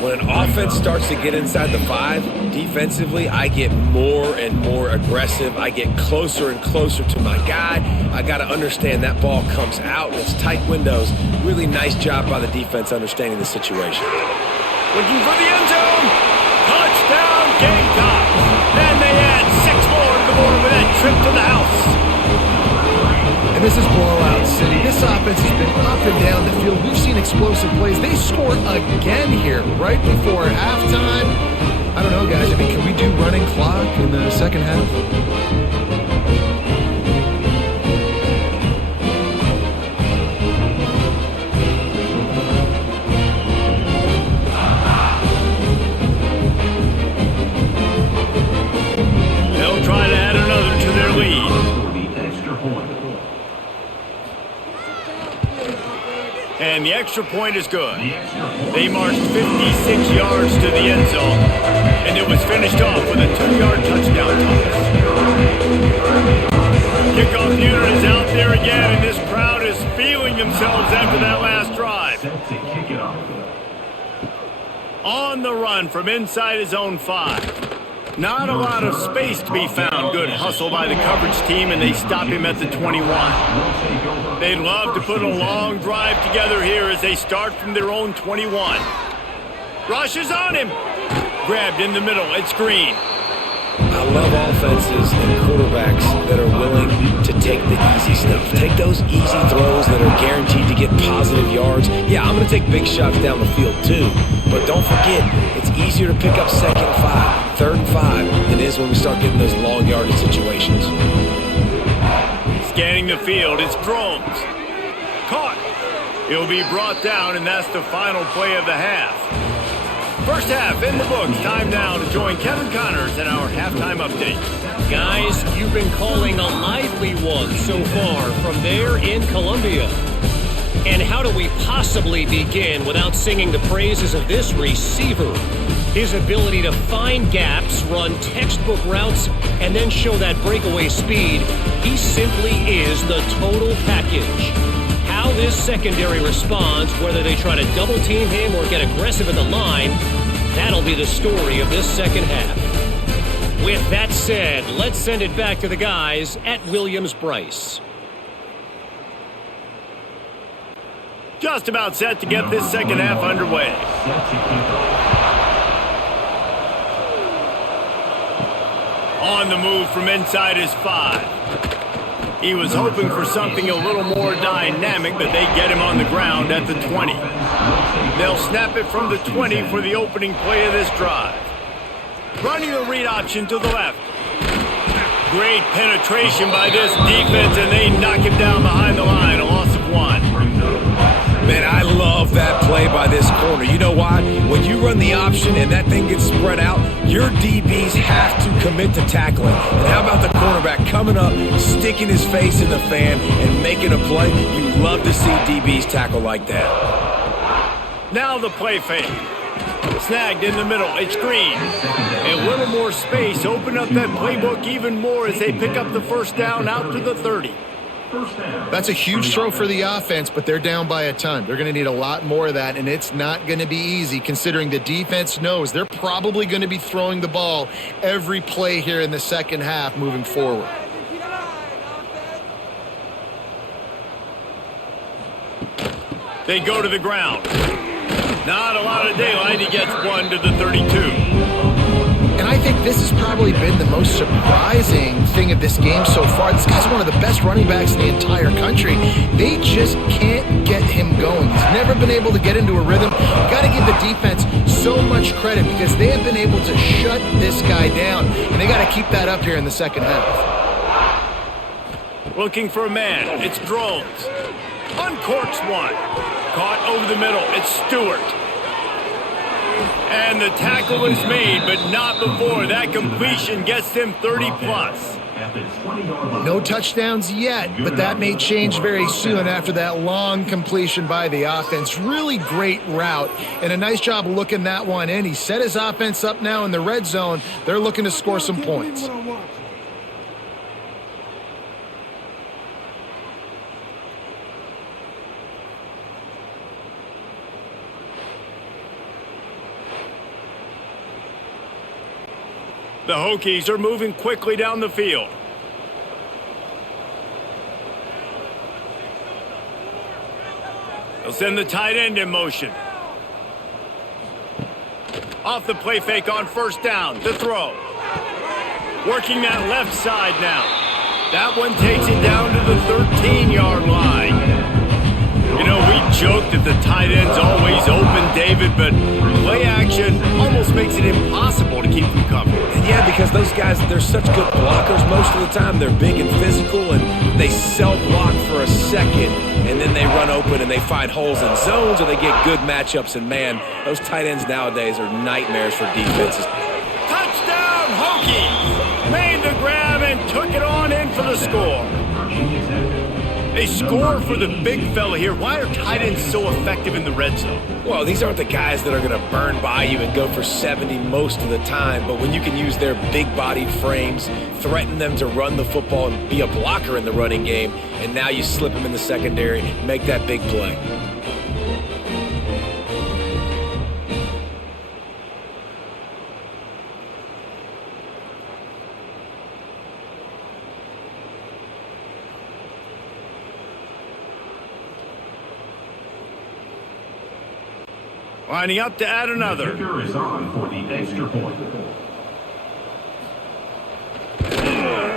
When an offense starts to get inside the 5, defensively, I get more and more aggressive. I get closer and closer to my guy. I got to understand that ball comes out, and it's tight windows. Really nice job by the defense understanding the situation. Looking for the end zone. Touchdown, Gamecocks. And they add 6 more to the board with that trip to the house. And this is blowout city. This offense has been up and down the field. We've seen explosive plays. They scored again here right before halftime. I don't know, guys. I mean, can we do running clock in the second half? They'll try to add another to their lead. And the extra point is good. They marched 56 yards to the end zone, and it was finished off with a 2-yard touchdown toss. Kickoff unit is out there again, and this crowd is feeling themselves after that last drive. On the run from inside his own 5. Not a lot of space to be found. Good hustle by the coverage team, and they stop him at the 21. They'd love to put a long drive together here as they start from their own 21. Rushes on him. Grabbed in the middle. It's Green. I love offenses and quarterbacks that are willing to take the easy stuff. Take those easy throws that are guaranteed to get positive yards. Yeah, I'm going to take big shots down the field too. But don't forget, it's easier to pick up 2nd and 5, 3rd and 5 than it is when we start getting those long yardage situations. Scanning the field, it's Drones. Caught. He'll be brought down, and that's the final play of the half. First half in the books. Time now to join Kevin Connors in our halftime update. Guys, you've been calling a lively one so far from there in Columbia. And how do we possibly begin without singing the praises of this receiver? His ability to find gaps, run textbook routes, and then show that breakaway speed. He simply is the total package. How this secondary responds, whether they try to double team him or get aggressive at the line, that'll be the story of this second half. With that said, let's send it back to the guys at Williams-Brice. Just about set to get this second half underway. On the move from inside his 5. He was hoping for something a little more dynamic, but they get him on the ground at the 20. They'll snap it from the 20 for the opening play of this drive. Running the read option to the left. Great penetration by this defense, and they knock him down behind the line. A loss of 1. Man, I love that play by this corner. You know why? When you run the option and that thing gets spread out, your DBs have to commit to tackling. And how about the cornerback coming up, sticking his face in the fan, and making a play? You love to see DBs tackle like that. Now the play fake. Snagged in the middle. It's Green. A little more space. Open up that playbook even more as they pick up the first down out to the 30. That's a huge throw for the offense, but they're down by a ton. They're going to need a lot more of that, and it's not going to be easy considering the defense knows they're probably going to be throwing the ball every play here in the second half moving forward. They go to the ground. Not a lot of daylight. He gets 1 to the 32. And I think this has probably been the most surprising thing of this game so far. This guy's one of the best running backs in the entire country. They just can't get him going. He's never been able to get into a rhythm. Got to give the defense so much credit because they have been able to shut this guy down. And they got to keep that up here in the second half. Looking for a man. It's Drones. Uncorks one. Caught over the middle. It's Stewart. And the tackle is made, but not before that completion gets them 30-plus. No touchdowns yet, but that may change very soon after that long completion by the offense. Really great route, and a nice job of looking that one in. He set his offense up now in the red zone. They're looking to score some points. The Hokies are moving quickly down the field. They'll send the tight end in motion. Off the play fake on first down to throw. Working that left side now. That one takes it down to the 13-yard line. You know, we joked that the tight end's always open, David, but play action almost makes it impossible to keep them covered. Yeah, because those guys, they're such good blockers most of the time. They're big and physical, and they self-block for a second, and then they run open and they find holes in zones, or they get good matchups. And, man, those tight ends nowadays are nightmares for defenses. Touchdown, Hokies! Made the grab and took it on in for the score. They score for the big fella here. Why are tight ends so effective in the red zone? Well, these aren't the guys that are going to burn by you and go for 70 most of the time, but when you can use their big-bodied frames, threaten them to run the football and be a blocker in the running game, and now you slip them in the secondary, make that big play. Lining up to add another. The kicker is on for the extra point.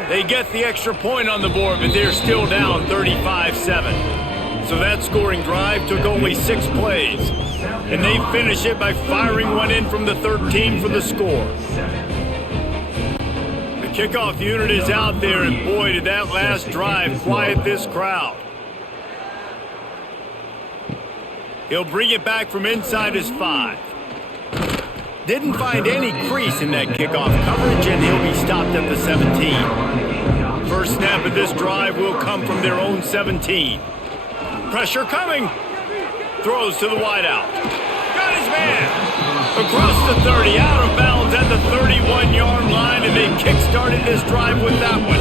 They get the extra point on the board, but they're still down 35-7. So that scoring drive took only 6 plays. And they finish it by firing one in from the 13 for the score. The kickoff unit is out there, and boy, did that last drive quiet this crowd. He'll bring it back from inside his 5. Didn't find any crease in that kickoff coverage, and he'll be stopped at the 17. First snap of this drive will come from their own 17. pressure coming. Throws to the wideout. Got his man. Across the 30, out of bounds at the 31-yard line, and they kick-started his drive with that one.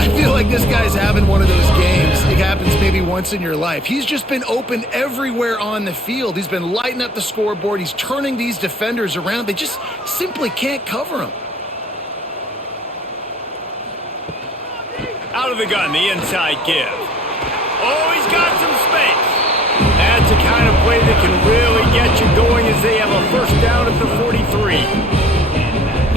I feel like this guy's having one of those games. It happens maybe once in your life. He's just been open everywhere on the field. He's been lighting up the scoreboard. He's turning these defenders around. They just simply can't cover him. Out of the gun, the inside give. Oh, he's got some space. That's the kind of play that can really get you going as they have a first down at the 43.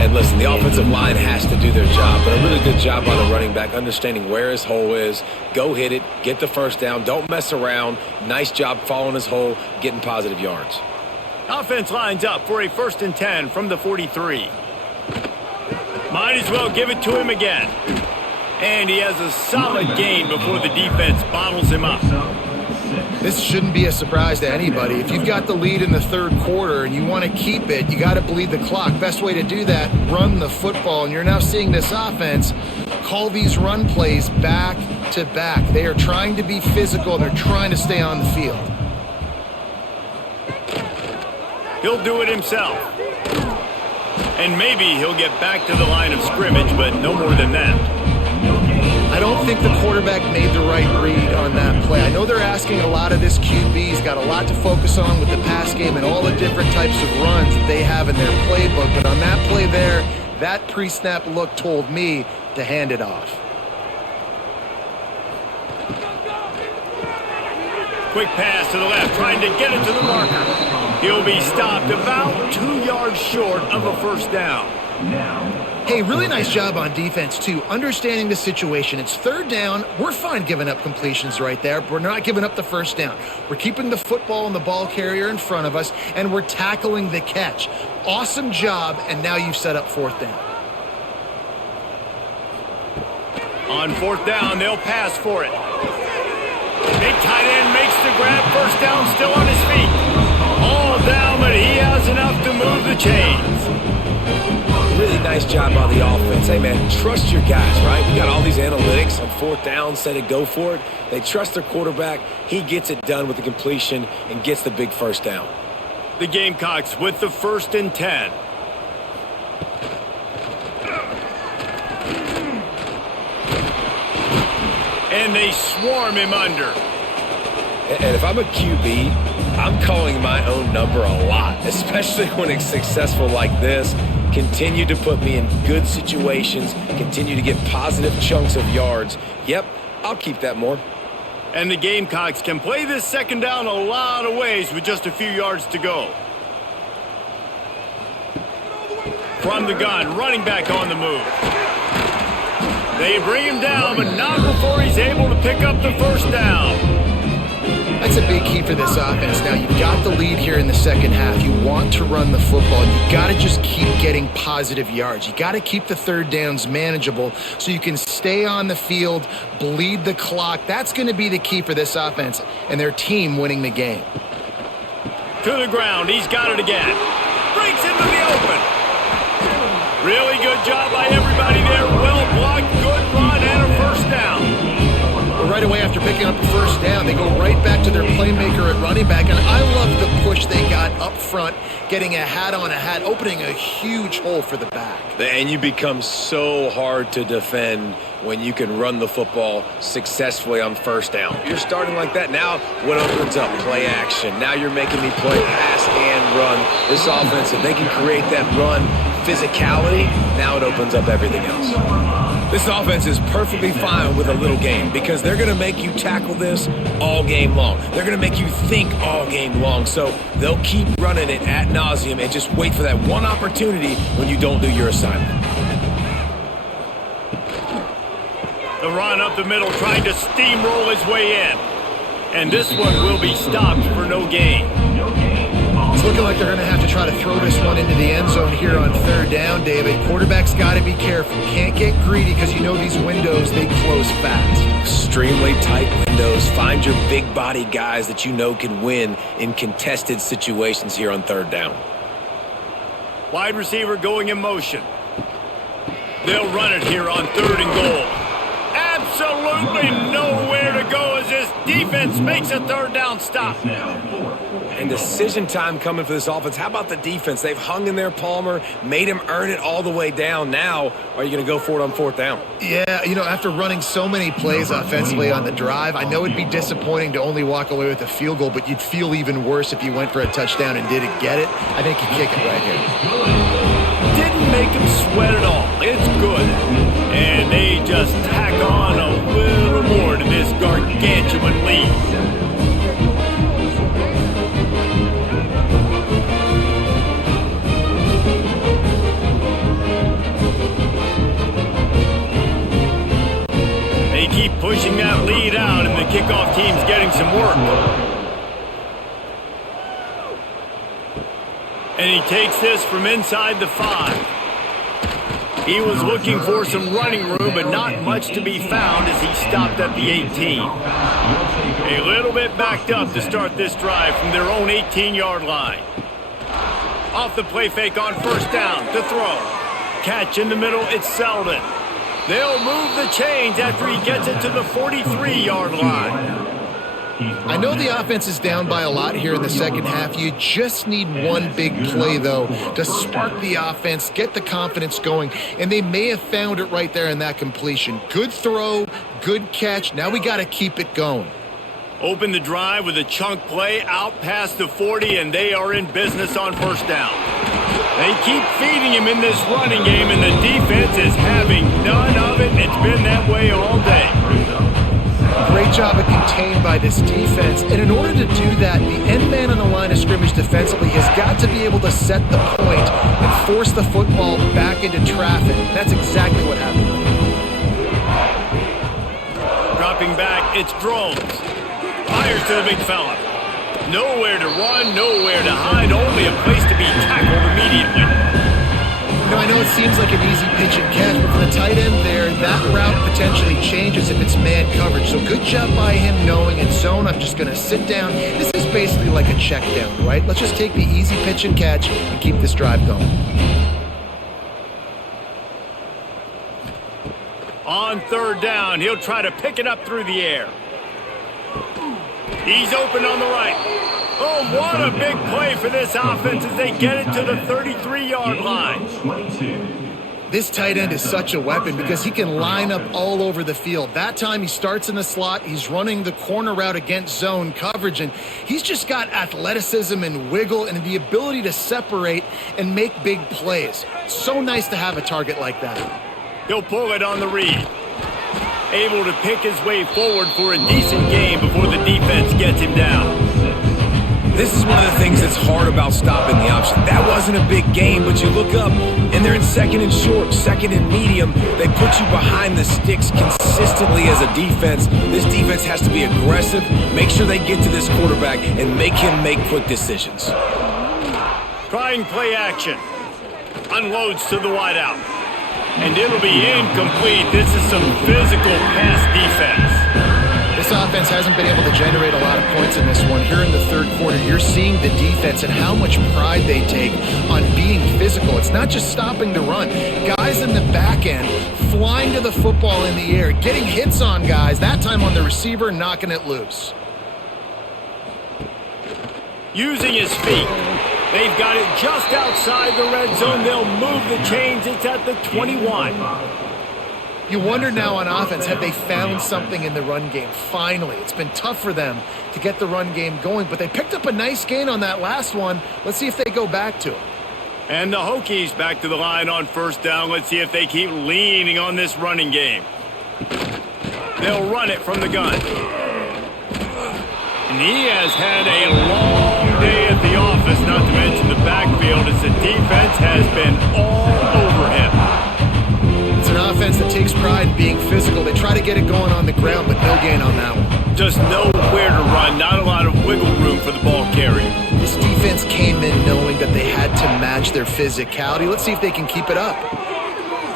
And listen, the offensive line has to do their job, but a really good job by the running back, understanding where his hole is. Go hit it, get the first down, don't mess around. Nice job following his hole, getting positive yards. Offense lines up for a 1st and 10 from the 43. Might as well give it to him again. And he has a solid gain before the defense bottles him up. This shouldn't be a surprise to anybody. If you've got the lead in the third quarter and you want to keep it, you got to bleed the clock. Best way to do that, run the football. And you're now seeing this offense call these run plays back to back. They are trying to be physical, and they're trying to stay on the field. He'll do it himself. And maybe he'll get back to the line of scrimmage, but no more than that. I don't think the quarterback made the right read on that play. I know they're asking a lot of this QB. He's got a lot to focus on with the pass game and all the different types of runs that they have in their playbook. But on that play there, that pre-snap look told me to hand it off. Quick pass to the left, trying to get it to the marker. He'll be stopped about 2 yards short of a first down. Hey, really nice job on defense, too, understanding the situation. It's third down. We're fine giving up completions right there. We're not giving up the first down. We're keeping the football and the ball carrier in front of us, and we're tackling the catch. Awesome job, and now you've set up 4th down. On 4th down, they'll pass for it. Big tight end makes the grab. First down, still on his feet. All down, but he has enough to move the chains. Really nice job on the offense. Hey, man, trust your guys, right? We got all these analytics on 4th down, said it, go for it. They trust their quarterback. He gets it done with the completion and gets the big first down. The Gamecocks with the 1st and 10. And they swarm him under. And if I'm a QB, I'm calling my own number a lot, especially when it's successful like this. Continue to put me in good situations, continue to get positive chunks of yards. Yep, I'll keep that more. And the Gamecocks can play this 2nd down a lot of ways with just a few yards to go. From the gun, running back on the move. They bring him down, but not before he's able to pick up the first down. That's a big key for this offense. Now, you've got the lead here in the second half. You want to run the football. You've got to just keep getting positive yards. You got to keep the 3rd downs manageable so you can stay on the field, bleed the clock. That's going to be the key for this offense and their team winning the game. To the ground. He's got it again. Breaks into the open. Really good job by everybody there. Well blocked, good run, and a first down. Right away after picking up a first down, they go right back to their playmaker at running back. And I love the push they got up front, getting a hat on a hat, opening a huge hole for the back. And you become so hard to defend when you can run the football successfully on first down. You're starting like that. Now what opens up? Play action. Now you're making me play pass and run. This offense, if they can create that run physicality, now it opens up everything else. This offense is perfectly fine with a little game because they're going to make you tackle this all game long. They're going to make you think all game long. So they'll keep running it ad nauseum and just wait for that one opportunity when you don't do your assignment. The run up the middle, trying to steamroll his way in. And this one will be stopped for no gain. It's looking like they're going to have to try to throw this one into the end zone here on 3rd down, David. Quarterback's got to be careful. Can't get greedy because you know these windows, they close fast. Extremely tight windows. Find your big body guys that you know can win in contested situations here on 3rd down. Wide receiver going in motion. They'll run it here on 3rd and goal. Absolutely nowhere to go as this defense defense makes a third down stop. And decision time coming for this offense. How about the defense? They've hung in there, Palmer, made him earn it all the way down. Now, are you going to go for it on fourth down? Yeah, after running so many plays offensively on the drive, I know it'd be disappointing to only walk away with a field goal, but you'd feel even worse if you went for a touchdown and didn't get it. I think you kick it right here. Didn't make him sweat at all. It's good. And they just tack on a little more to this gargantuan lead. Keep pushing that lead out, and the kickoff team's getting some work. And he takes this from inside the 5. He was looking for some running room, but not much to be found as he stopped at the 18. A little bit backed up to start this drive from their own 18-yard line. Off the play fake on first down to throw. Catch in the middle, it's Selden. They'll move the chains after he gets it to the 43-yard line. I know the offense is down by a lot here in the second half. You just need one big play, though, to spark the offense, get the confidence going, and they may have found it right there in that completion. Good throw, good catch. Now we got to keep it going. Open the drive with a chunk play out past the 40, and they are in business on first down. They keep feeding him in this running game, and the defense is having none of it. It's been that way all day. Great job of contained by this defense. And in order to do that, the end man on the line of scrimmage defensively has got to be able to set the point and force the football back into traffic. That's exactly what happened. Dropping back, it's Drones. Fires to the big fella. Nowhere to run, nowhere to hide, only a place to be tackled immediately. I know it seems like an easy pitch and catch, but for the tight end there, that route potentially changes if it's man coverage. So good job by him knowing in zone, I'm just going to sit down. This is basically like a check down, right? Let's just take the easy pitch and catch and keep this drive going. On third down, he'll try to pick it up through the air. He's open on the right. Oh, what a big play for this offense as they get it to the 33-yard line. This tight end is such a weapon because he can line up all over the field. That time he starts in the slot, he's running the corner route against zone coverage, and he's just got athleticism and wiggle and the ability to separate and make big plays. So nice to have a target like that. He'll pull it on the read. Able to pick his way forward for a decent game before the defense gets him down. This is one of the things that's hard about stopping the option. That wasn't a big game, but you look up, and they're in second and short, second and medium. They put you behind the sticks consistently as a defense. This defense has to be aggressive, make sure they get to this quarterback, and make him make quick decisions. Trying play action. Unloads to the wideout. And it'll be incomplete. This is some physical pass defense. This offense hasn't been able to generate a lot of points in this one. Here in the third quarter, you're seeing the defense and how much pride they take on being physical. It's not just stopping the run. Guys in the back end flying to the football in the air, getting hits on guys, that time on the receiver, knocking it loose. Using his feet. They've got it just outside the red zone. They'll move the chains. It's at the 21. You wonder now on offense, have they found something in the run game? Finally, it's been tough for them to get the run game going, but they picked up a nice gain on that last one. Let's see if they go back to it. And the Hokies back to the line on first down. Let's see if they keep leaning on this running game. They'll run it from the gun. And he has had a long day at the office, not to mention the backfield, as the defense has been all over him. It's an offense that takes pride in being physical. They try to get it going on the ground, but no gain on that one. Just nowhere to run, not a lot of wiggle room for the ball carrier. This defense came in knowing that they had to match their physicality. Let's see if they can keep it up.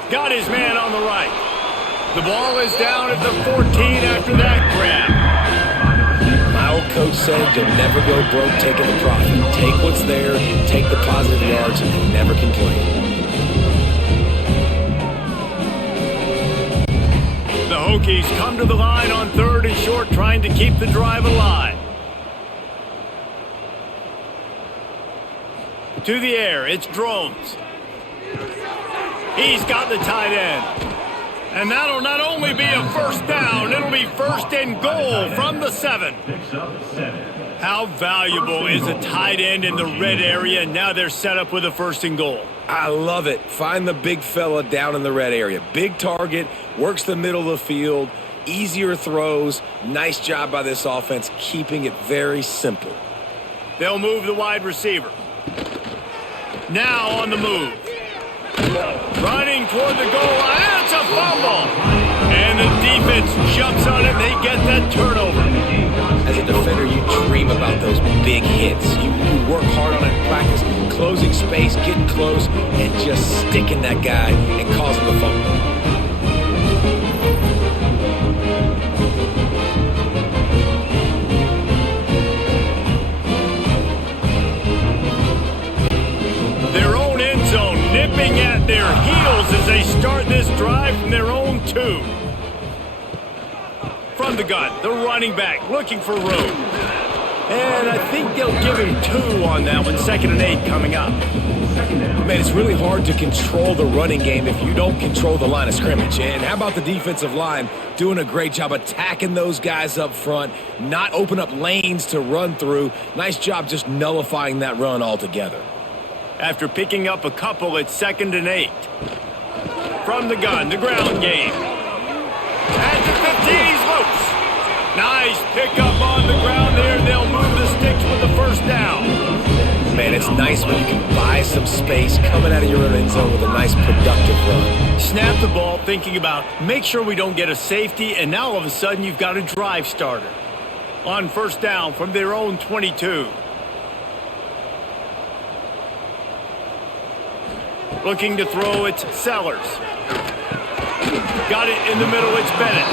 Got his man on the right. The ball is down at the 14 after that grab. My old coach said you'll never go broke taking the profit. Take what's there, take the positive yards, and never complain. The Hokies come to the line on 3rd and short, trying to keep the drive alive. To the air, it's Drones. He's got the tight end. And that'll not only be a first down, it'll be 1st and goal from the 7. Picks up 7. How valuable is a tight end in the red area? And now they're set up with a 1st and goal. I love it. Find the big fella down in the red area. Big target, works the middle of the field, easier throws. Nice job by this offense, keeping it very simple. They'll move the wide receiver. Now on the move. Running toward the goal line. It's a fumble. And the defense jumps on it. They get that turnover. As a defender, you dream about those big hits. You work hard on it in practice, closing space, getting close, and just sticking that guy and causing the fumble. Nipping at their heels as they start this drive from their own 2. From the gun, the running back looking for room. And I think they'll give him 2 on that one. 2nd and 8 coming up. Man, it's really hard to control the running game if you don't control the line of scrimmage. And how about the defensive line doing a great job attacking those guys up front, not open up lanes to run through. Nice job just nullifying that run altogether. After picking up a couple, it's 2nd and 8. From the gun, the ground game. At the 15, he's loose. Nice pickup on the ground there. They'll move the sticks with the 1st down. Man, it's nice when you can buy some space coming out of your own end zone with a nice productive run. Snap the ball, thinking about make sure we don't get a safety, and now all of a sudden you've got a drive starter. On 1st down from their own 22. Looking to throw, it's Sellers. Got it in the middle, it's Bennett.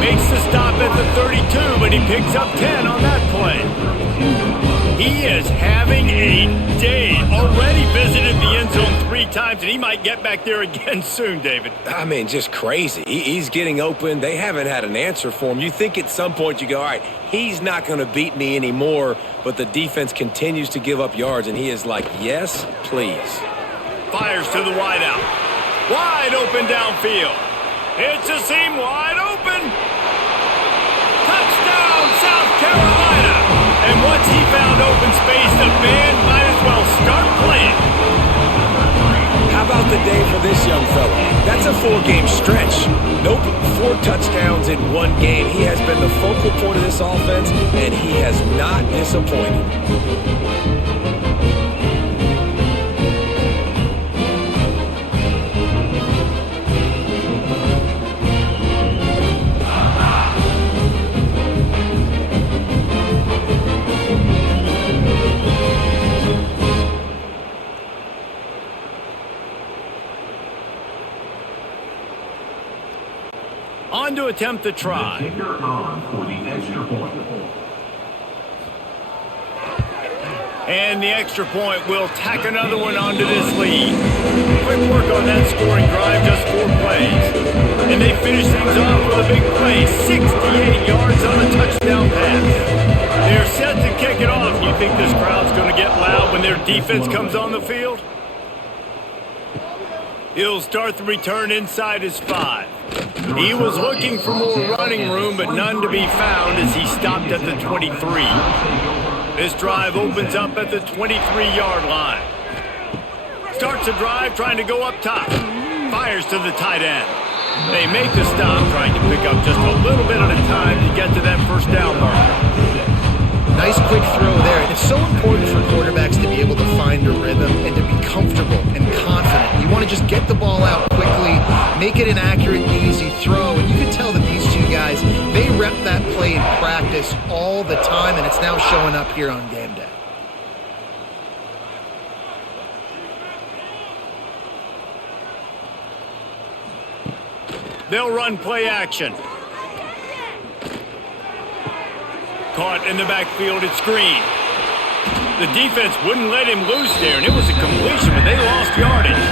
Makes the stop at the 32, but he picks up 10 on that play. He is having a day. Already visited the end zone 3 times, and he might get back there again soon, David. I mean, just crazy. He's getting open. They haven't had an answer for him. You think at some point you go, all right, he's not going to beat me anymore, but the defense continues to give up yards, and he is like, yes, please. Fires to the wideout. Wide open downfield. It's a seam wide open. Touchdown, South Carolina. And once he found open space, the band might as well start playing. How about the day for this young fella? That's a 4-game stretch. Nope, 4 touchdowns in 1 game. He has been the focal point of this offense, and he has not disappointed. On to attempt the try. The kicker on for the extra point. And the extra point will tack another one onto this lead. Quick work on that scoring drive, just 4 plays. And they finish things off with a big play, 68 yards on a touchdown pass. They're set to kick it off. You think this crowd's going to get loud when their defense comes on the field? He'll start the return inside his 5. He was looking for more running room, but none to be found as he stopped at the 23. This drive opens up at the 23-yard line. Starts a drive trying to go up top. Fires to the tight end. They make the stop, trying to pick up just a little bit at a time to get to that 1st down marker. Nice quick throw there. It's so important for quarterbacks to be able to find a rhythm and to be comfortable and confident. You want to just get the ball out quickly, make it an accurate and easy throw. And you can tell that these 2 guys, they rep that play in practice all the time, and it's now showing up here on game day. They'll run play action. Caught in the backfield, it's Green. The defense wouldn't let him loose there, and it was a completion, but they lost yardage.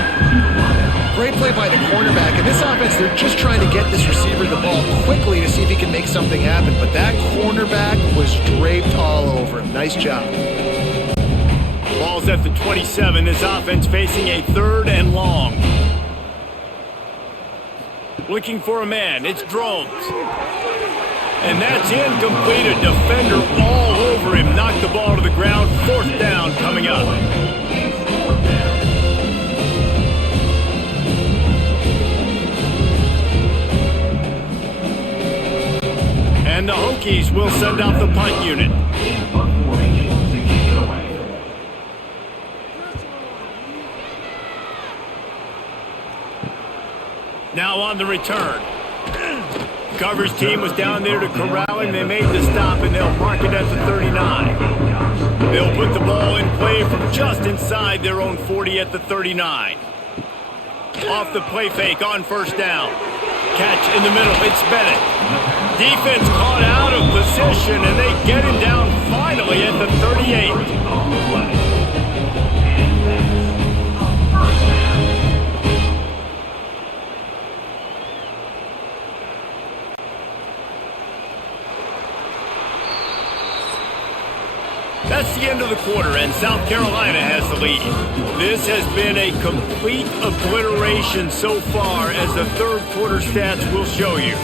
Great play by the cornerback. In this offense, they're just trying to get this receiver the ball quickly to see if he can make something happen. But that cornerback was draped all over him. Nice job. Ball's at the 27. This offense facing a 3rd and long. Looking for a man. It's Drones. And that's incomplete. A defender all over him. Knocked the ball to the ground. 4th down coming up. And the Hokies will send out the punt unit. Now on the return. Coverage team was down there to corral him. They made the stop, and they'll mark it at the 39. They'll put the ball in play from just inside their own 40 at the 39. Off the play fake on 1st down. Catch in the middle. It's Bennett. Defense caught out of position, and they get him down finally at the 38. That's the end of the quarter, and South Carolina has the lead. This has been a complete obliteration so far, as the 3rd quarter stats will show you.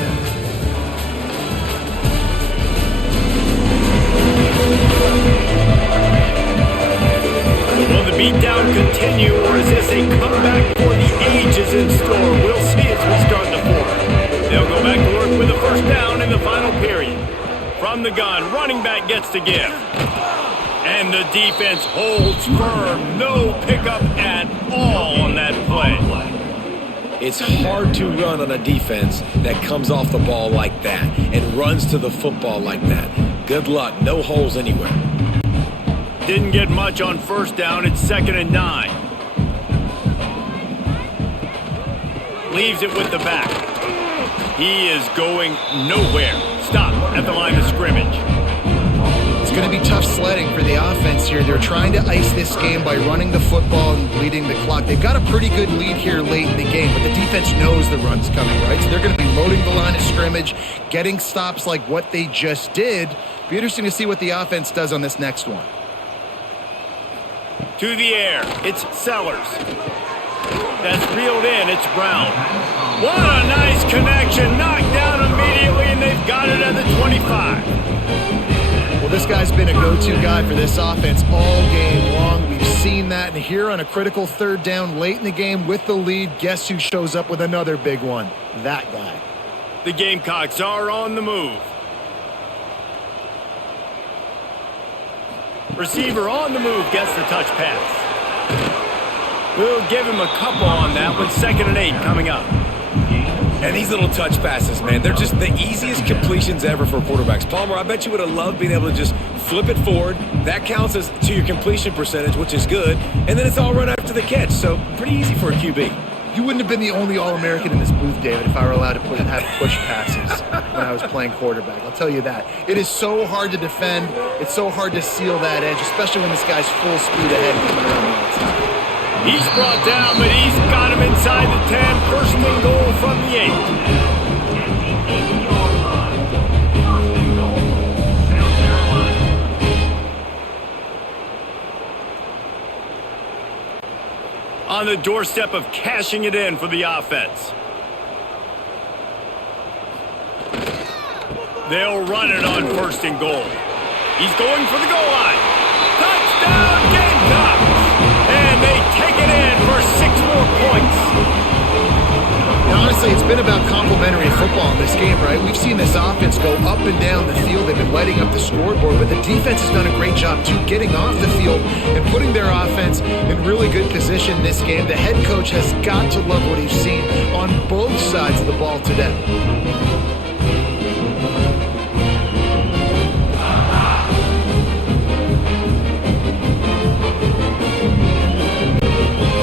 Will the beatdown continue, or is this a comeback for the ages in store? We'll see as we start the 4th. They'll go back to work with a 1st down in the final period. From the gun, running back gets to give. And the defense holds firm. No pickup at all on that play. It's hard to run on a defense that comes off the ball like that and runs to the football like that. Good luck. No holes anywhere. Didn't get much on 1st down. It's 2nd and 9. Leaves it with the back. He is going nowhere. Stop at the line of scrimmage. It's going to be tough sledding for the offense here. They're trying to ice this game by running the football and bleeding the clock. They've got a pretty good lead here late in the game, but the defense knows the run's coming, right? So they're going to be loading the line of scrimmage, getting stops like what they just did. Be interesting to see what the offense does on this next one. To the air, it's Sellers. That's reeled in, it's Brown. What a nice connection, knocked down immediately, and they've got it at the 25. Well, this guy's been a go-to guy for this offense all game long. We've seen that, and here on a critical 3rd down late in the game with the lead, guess who shows up with another big one? That guy. The Gamecocks are on the move. Receiver on the move gets the touch pass. We'll give him a couple on that one. 2nd and 8 coming up. And these little touch passes, man, they're just the easiest completions ever for quarterbacks. Palmer, I bet you would have loved being able to just flip it forward. That counts as to your completion percentage, which is good. And then it's all run after the catch, so pretty easy for a QB. You wouldn't have been the only All-American in this booth, David, if I were allowed to have push passes when I was playing quarterback. I'll tell you that. It is so hard to defend. It's so hard to seal that edge, especially when this guy's full speed ahead coming around the outside. He's brought down, but he's got him inside the 10. 1st and goal from the 8. On the doorstep of cashing it in for the offense. They'll run it on 1st and goal. He's going for the goal line. Touchdown, Gamecocks! And they take it in for 6 more points. Now, honestly, it's been about complementary football in this game, right? We've seen this offense go up and down the field. They've been lighting up the scoreboard, but the defense has done a great job, too, getting off the field and putting their offense in really good position in this game. The head coach has got to love what he's seen on both sides of the ball today.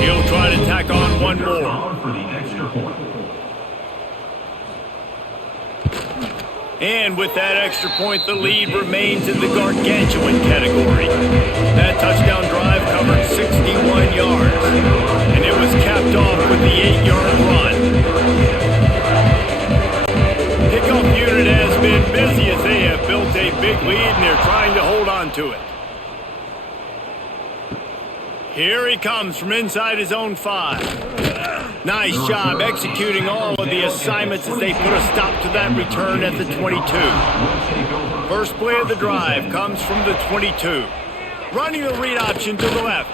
He'll try to tack on one more. For the extra point. And with that extra point, the lead remains in the gargantuan category. That touchdown drive covered 61 yards. And it it was capped off with the 8-yard run. Kickoff unit has been busy as they have built a big lead and they're trying to hold on to it. Here he comes from inside his own 5. Nice job executing all of the assignments as they put a stop to that return at the 22. First play of the drive comes from the 22. Running the read option to the left.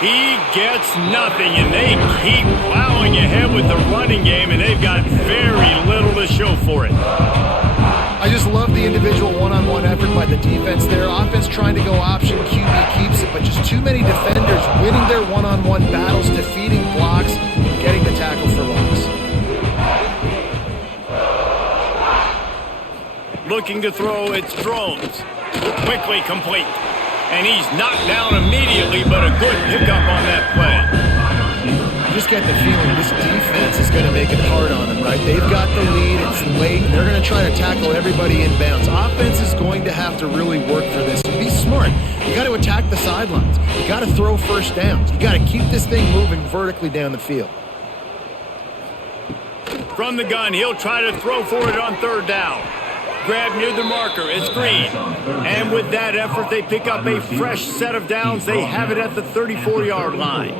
He gets nothing, and they keep plowing ahead with the running game, and they've got very little to show for it. I just love the individual one-on-one effort by the defense there. Offense trying to go option, QB keeps it, but just too many defenders winning their one-on-one battles, defeating blocks, and getting the tackle for loss. Looking to throw, it's Drones. Quickly complete. And he's knocked down immediately, but a good pickup on that play. You just get the feeling this defense is going to make it hard on them, right? They've got the lead, it's late, and they're going to try to tackle everybody inbounds. Offense is going to have to really work for this. Be smart. You got to attack the sidelines. You got to throw first downs. You got to keep this thing moving vertically down the field. From the gun, he'll try to throw for it on third down. Grab near the marker, it's Green. And with that effort, they pick up a fresh set of downs. They have it at the 34-yard line.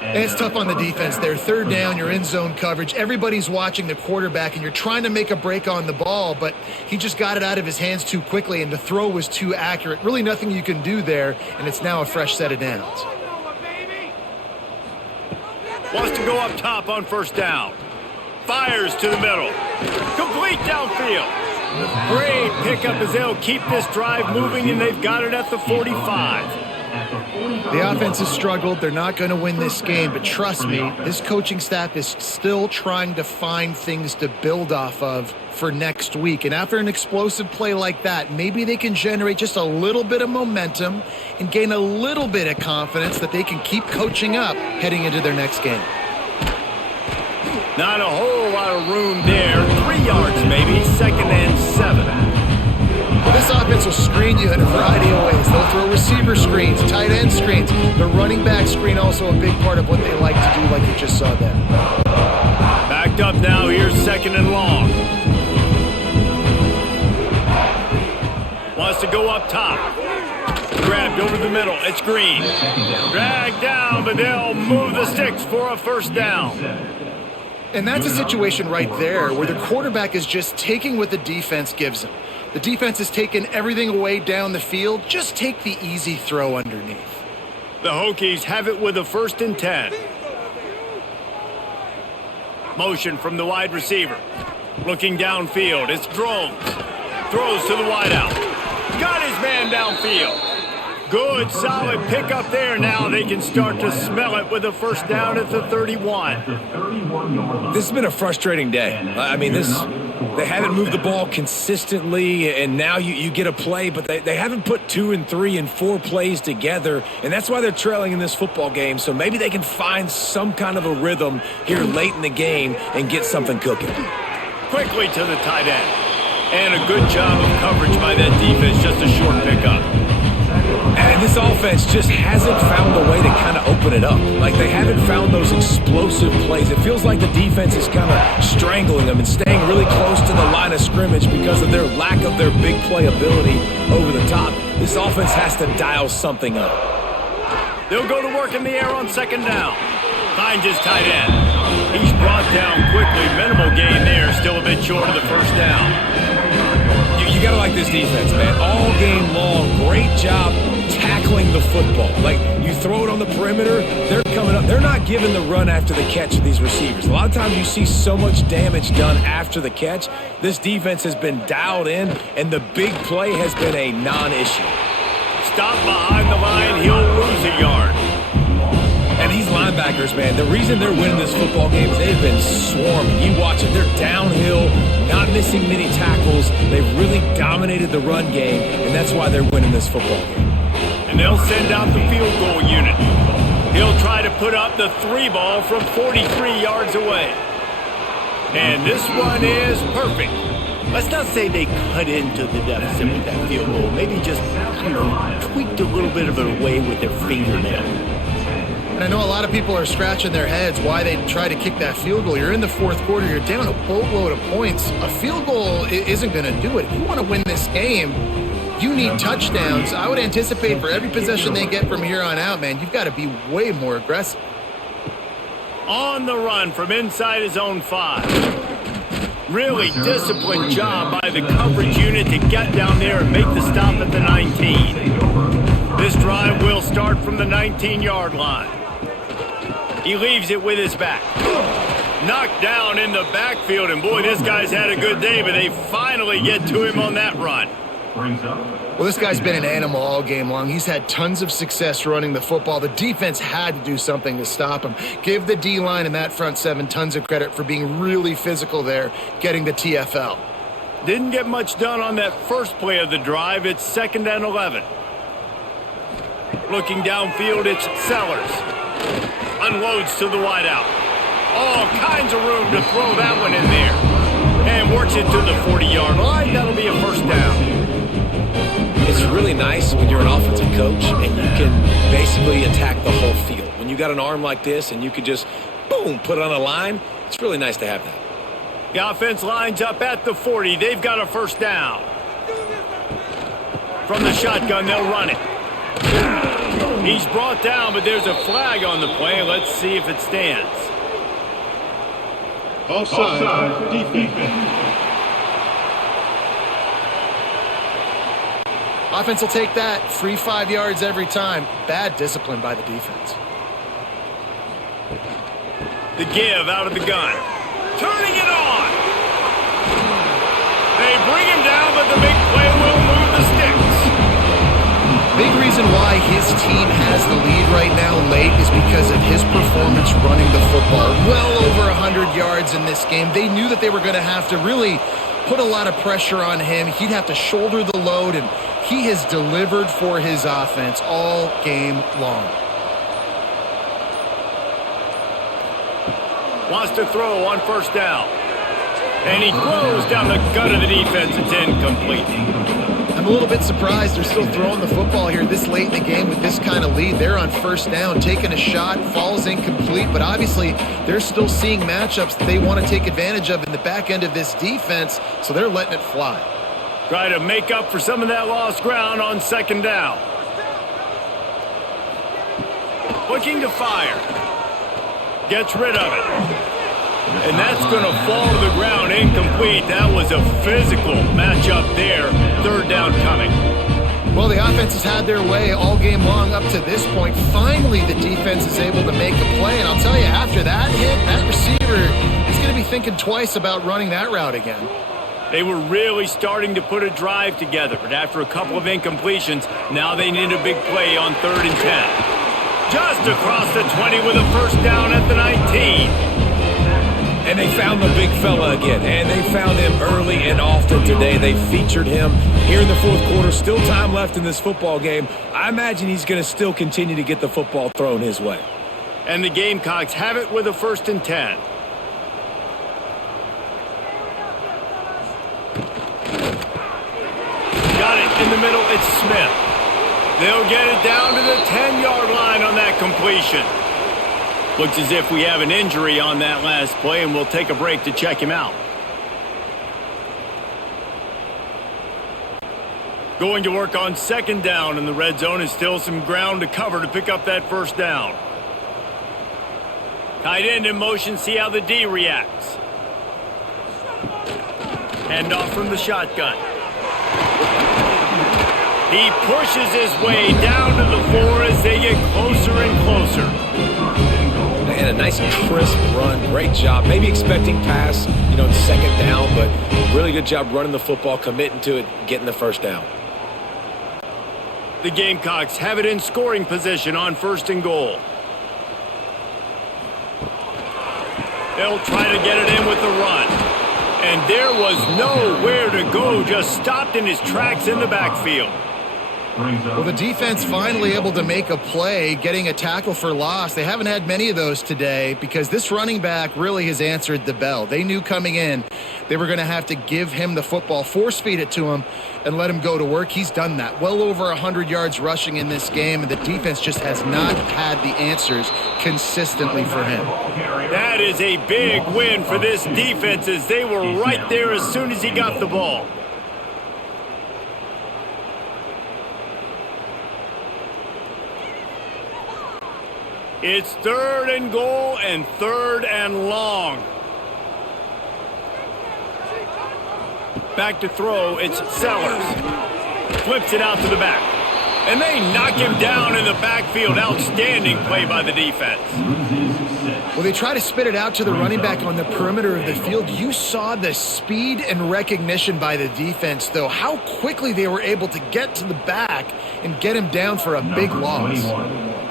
And it's tough on the defense there. Third down, you're in zone coverage. Everybody's watching the quarterback, and you're trying to make a break on the ball, but he just got it out of his hands too quickly, and the throw was too accurate. Really nothing you can do there, and it's now a fresh set of downs. Wants to go up top on first down. Fires to the middle. Complete downfield. Great pickup as they'll keep this drive moving, and they've got it at the 45. The offense has struggled. They're not going to win this game, but trust me, this coaching staff is still trying to find things to build off of for next week. And after an explosive play like that, maybe they can generate just a little bit of momentum and gain a little bit of confidence that they can keep coaching up heading into their next game. Not a whole lot of room there. 3 yards maybe, 2nd and 7. Well, this offense will screen you in a variety of ways. They'll throw receiver screens, tight end screens. The running back screen also a big part of what they like to do, like you just saw there. Backed up now, here's 2nd and long. Wants to go up top. Grabbed over the middle, it's Green. Dragged down, but they'll move the sticks for a first down. And that's a situation right there where the quarterback is just taking what the defense gives him. The defense is taking everything away down the field. Just take the easy throw underneath. The Hokies have it with a 1st and 10. Motion from the wide receiver. Looking downfield, it's Drones. Throws to the wideout. Got his man downfield. Good, solid pickup there. Now they can start to smell it with a first down at the 31. This has been a frustrating day. I mean, they haven't moved the ball consistently, and now you get a play, but they haven't put 2 and 3 and 4 plays together, and that's why they're trailing in this football game. So maybe they can find some kind of a rhythm here late in the game and get something cooking. Quickly to the tight end. And a good job of coverage by that defense, just a short pickup. And this offense just hasn't found a way to kind of open it up. Like, they haven't found those explosive plays. It feels like the defense is kind of strangling them and staying really close to the line of scrimmage because of their lack of their big play ability over the top. This offense has to dial something up. They'll go to work in the air on 2nd down. Finds his tight end. He's brought down quickly. Minimal gain there. Still a bit short of the first down. You got to like this defense, man. All game long, great job tackling the football. Like, you throw it on the perimeter, they're coming up. They're not giving the run after the catch to these receivers. A lot of times you see so much damage done after the catch. This defense has been dialed in, and the big play has been a non-issue. Stop behind the line, he'll lose a yard. And these linebackers, man, the reason they're winning this football game is they've been swarming. You watch it, they're downhill, not missing many tackles. They've really dominated the run game, and that's why they're winning this football game. And they'll send out the field goal unit. He'll try to put up the 3 ball from 43 yards away. And this one is perfect. Let's not say they cut into the deficit with that field goal. Maybe just, tweaked a little bit of it away with their fingernail. And I know a lot of people are scratching their heads why they try to kick that field goal. You're in the fourth quarter. You're down a boatload of points. A field goal isn't going to do it. If you want to win this game, you need touchdowns. I would anticipate for every possession they get from here on out, man, you've got to be way more aggressive. On the run from inside his own 5. Really disciplined job by the coverage unit to get down there and make the stop at the 19. This drive will start from the 19-yard line. He leaves it with his back. Knocked down in the backfield, and boy, this guy's had a good day, but they finally get to him on that run. Well, this guy's been an animal all game long. He's had tons of success running the football. The defense had to do something to stop him. Give the D-line and that front 7 tons of credit for being really physical there, getting the TFL. Didn't get much done on that first play of the drive. It's 2nd and 11. Looking downfield, it's Sellers. Unloads to the wideout. All kinds of room to throw that one in there. And works it to the 40-yard line. That'll be a first down. It's really nice when you're an offensive coach and you can basically attack the whole field. When you got an arm like this and you can just, boom, put it on a line, it's really nice to have that. The offense lines up at the 40. They've got a first down. From the shotgun, they'll run it. He's brought down, but there's a flag on the play. Let's see if it stands. Offside, defense. Offense will take that. Free 5 yards every time. Bad discipline by the defense. The give out of the gun. Turning it on. They bring him down, but the big play will move the sticks. Big reason why his team has the lead right now late is because of his performance running the football. Well over 100 yards in this game. They knew that they were going to have to really put a lot of pressure on him. He'd have to shoulder the load, and he has delivered for his offense all game long. Wants to throw on first down. And he throws down the gut of the defense. It's incomplete. I'm a little bit surprised they're still throwing the football here this late in the game with this kind of lead. They're on first down, taking a shot, falls incomplete, but obviously they're still seeing matchups that they want to take advantage of in the back end of this defense, so they're letting it fly. Try to make up for some of that lost ground on second down. Looking to fire. Gets rid of it. And that's going to fall to the ground incomplete. That was a physical matchup there. Third down coming. Well, the offense has had their way all game long up to this point. Finally, the defense is able to make a play. And I'll tell you, after that hit, that receiver is going to be thinking twice about running that route again. They were really starting to put a drive together, but after a couple of incompletions, now they need a big play on 3rd and 10. Just across the 20 with a first down at the 19. And they found the big fella again, and they found him early and often today. They featured him here in the fourth quarter. Still time left in this football game. I imagine he's going to still continue to get the football thrown his way. And the Gamecocks have it with a 1st and 10. Got it in the middle. It's Smith. They'll get it down to the 10-yard line on that completion. Looks as if we have an injury on that last play, and we'll take a break to check him out. Going to work on second down in the red zone, and still some ground to cover to pick up that first down. Tight end in motion, see how the D reacts. Hand off from the shotgun. He pushes his way down to the 4 as they get closer and closer. And a nice crisp run. Great job. Maybe expecting pass, second down, but really good job running the football, committing to it, getting the first down. The Gamecocks have it in scoring position on 1st and goal. They'll try to get it in with the run. And there was nowhere to go, just stopped in his tracks in the backfield. Well, the defense finally able to make a play, getting a tackle for loss. They haven't had many of those today because this running back really has answered the bell. They knew coming in they were going to have to give him the football, force feed it to him, and let him go to work. He's done that. Well over 100 yards rushing in this game, and the defense just has not had the answers consistently for him. That is a big win for this defense as they were right there as soon as he got the ball. It's 3rd and goal and 3rd and long. Back to throw, it's Sellers. Flips it out to the back. And they knock him down in the backfield. Outstanding play by the defense. Well, they try to spit it out to the running back on the perimeter of the field. You saw the speed and recognition by the defense, though. How quickly they were able to get to the back and get him down for a big loss.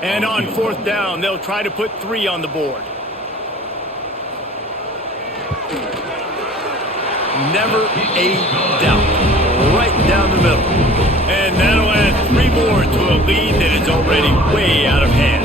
And on 4th down, they'll try to put 3 on the board. Never a doubt. Right down the middle. And that'll add 3 more to a lead that is already way out of hand.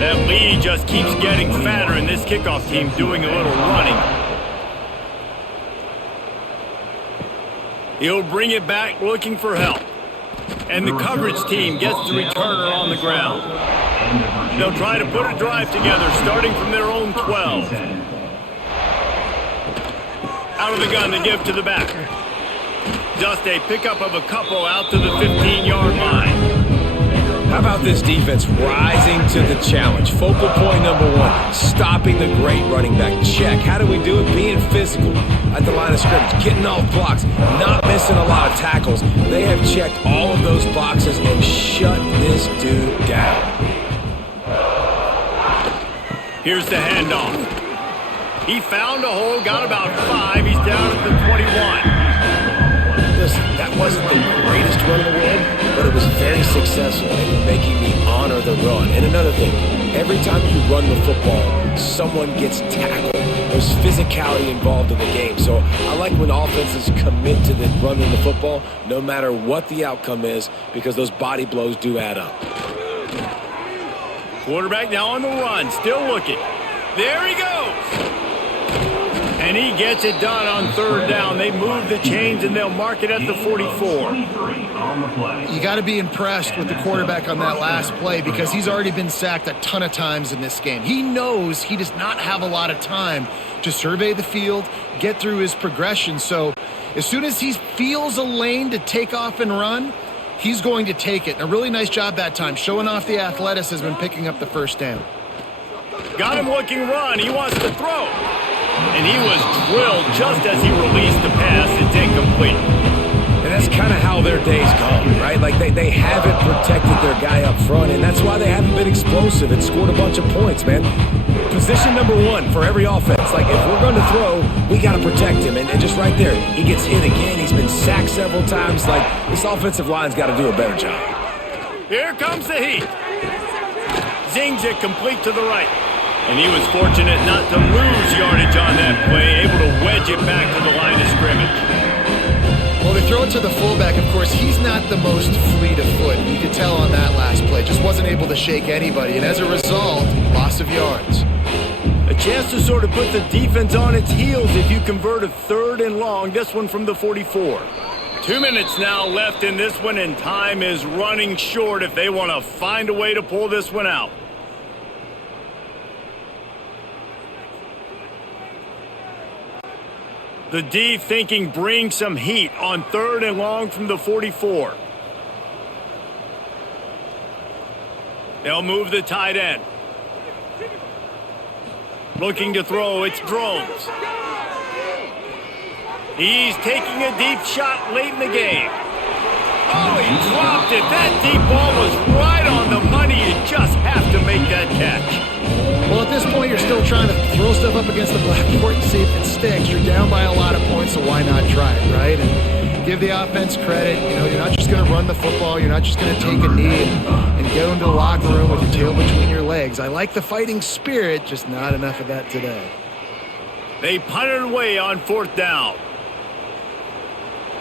That lead just keeps getting fatter, and this kickoff team doing a little running. He'll bring it back looking for help. And the coverage team gets the returner on the ground. They'll try to put a drive together starting from their own 12. Out of the gun to give to the back. Just a pickup of a couple out to the 15-yard line. How about this defense rising to the challenge? Focal point number 1, stopping the great running back. Check. How do we do it? Being physical at the line of scrimmage, getting off blocks, not missing a lot of tackles. They have checked all of those boxes and shut this dude down. Here's the handoff. He found a hole, got about 5. He's down at the 21. Listen, that wasn't the greatest run in the world, but it was very successful in making me honor the run. And another thing, every time you run the football, someone gets tackled. There's physicality involved in the game. So I like when offenses commit to the running the football, no matter what the outcome is, because those body blows do add up. Quarterback now on the run, still looking. There he goes. And he gets it done on 3rd down. They move the chains, and they'll mark it at the 44. You got to be impressed with the quarterback on that last play because he's already been sacked a ton of times in this game. He knows he does not have a lot of time to survey the field, get through his progression. So as soon as he feels a lane to take off and run, he's going to take it. And a really nice job that time, showing off the athleticism and picking up the 1st down. Got him looking run. He wants to throw. And he was drilled just as he released the pass. It's incomplete. And that's kind of how their day's gone, right? Like they haven't protected their guy up front, and that's why they haven't been explosive and scored a bunch of points, man. Position number 1 for every offense. Like, if we're going to throw, we got to protect him. And just right there, he gets hit again. He's been sacked several times. Like, this offensive line's got to do a better job. Here comes the heat. Zings it complete to the right. And he was fortunate not to lose yardage on that play, able to wedge it back to the line of scrimmage. Well, they throw it to the fullback. Of course, he's not the most fleet of foot. You could tell on that last play. Just wasn't able to shake anybody. And as a result, loss of yards. A chance to sort of put the defense on its heels if you convert a 3rd and long. This one from the 44. 2 minutes now left in this one, and time is running short if they want to find a way to pull this one out. The D thinking bring some heat on 3rd and long from the 44. They'll move the tight end. Looking to throw, it's Drones. He's taking a deep shot late in the game. Oh, he dropped it. That deep ball was right on the money. You just have to make that catch. Well, at this point, you're still trying to throw stuff up against the blackboard and see if it sticks. You're down by a lot of points, so why not try it, right? And give the offense credit. You know, you're not just going to run the football. You're not just going to take a knee and go into the locker room with your tail between your legs. I like the fighting spirit, just not enough of that today. They punted away on 4th down.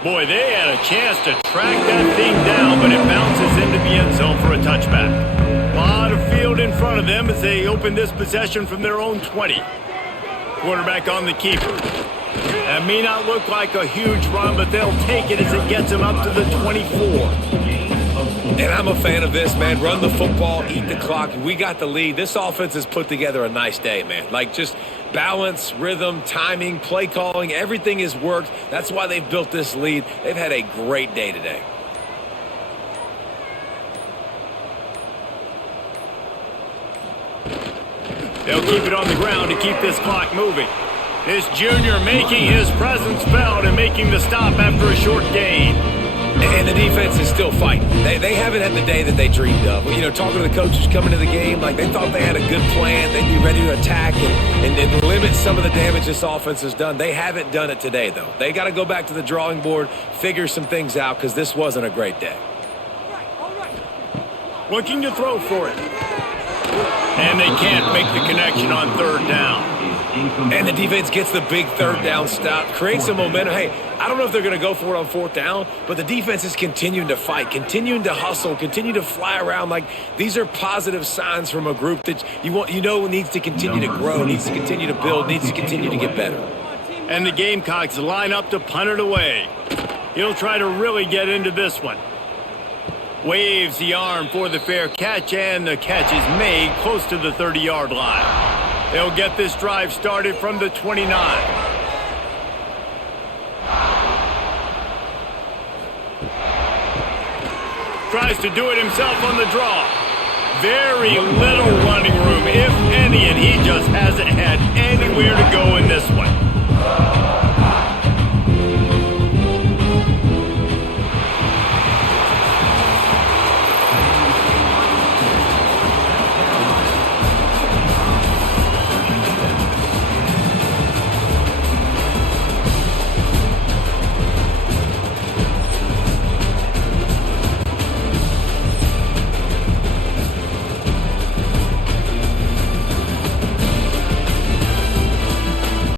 Boy, they had a chance to track that thing down, but it bounces into the end zone for a touchback. A lot of field in front of them as they open this possession from their own 20. Quarterback on the keeper. That may not look like a huge run, but they'll take it as it gets them up to the 24. And I'm a fan of this, man. Run the football, eat the clock. We got the lead. This offense has put together a nice day, man. Like, just balance, rhythm, timing, play calling, everything has worked. That's why they've built this lead. They've had a great day today. They'll keep it on the ground to keep this clock moving. This junior making his presence felt and making the stop after a short gain. And the defense is still fighting. They haven't had the day that they dreamed of. You know, talking to the coaches coming to the game, like they thought they had a good plan. They'd be ready to attack and limit some of the damage this offense has done. They haven't done it today, though. They got to go back to the drawing board, figure some things out, because this wasn't a great day. Looking to throw for it. And they can't make the connection on 3rd down. And the defense gets the big 3rd down stop, creates some momentum. Hey, I don't know if they're going to go for it on 4th down, but the defense is continuing to fight, continuing to hustle, continue to fly around. Like, these are positive signs from a group that you know needs to continue to grow, needs to continue to build, needs to continue to get better. And the Gamecocks line up to punt it away. He'll try to really get into this one. Waves the arm for the fair catch, and the catch is made close to the 30-yard line. They'll get this drive started from the 29. Tries to do it himself on the draw. Very little running room, if any, and he just hasn't had anywhere to go in this one.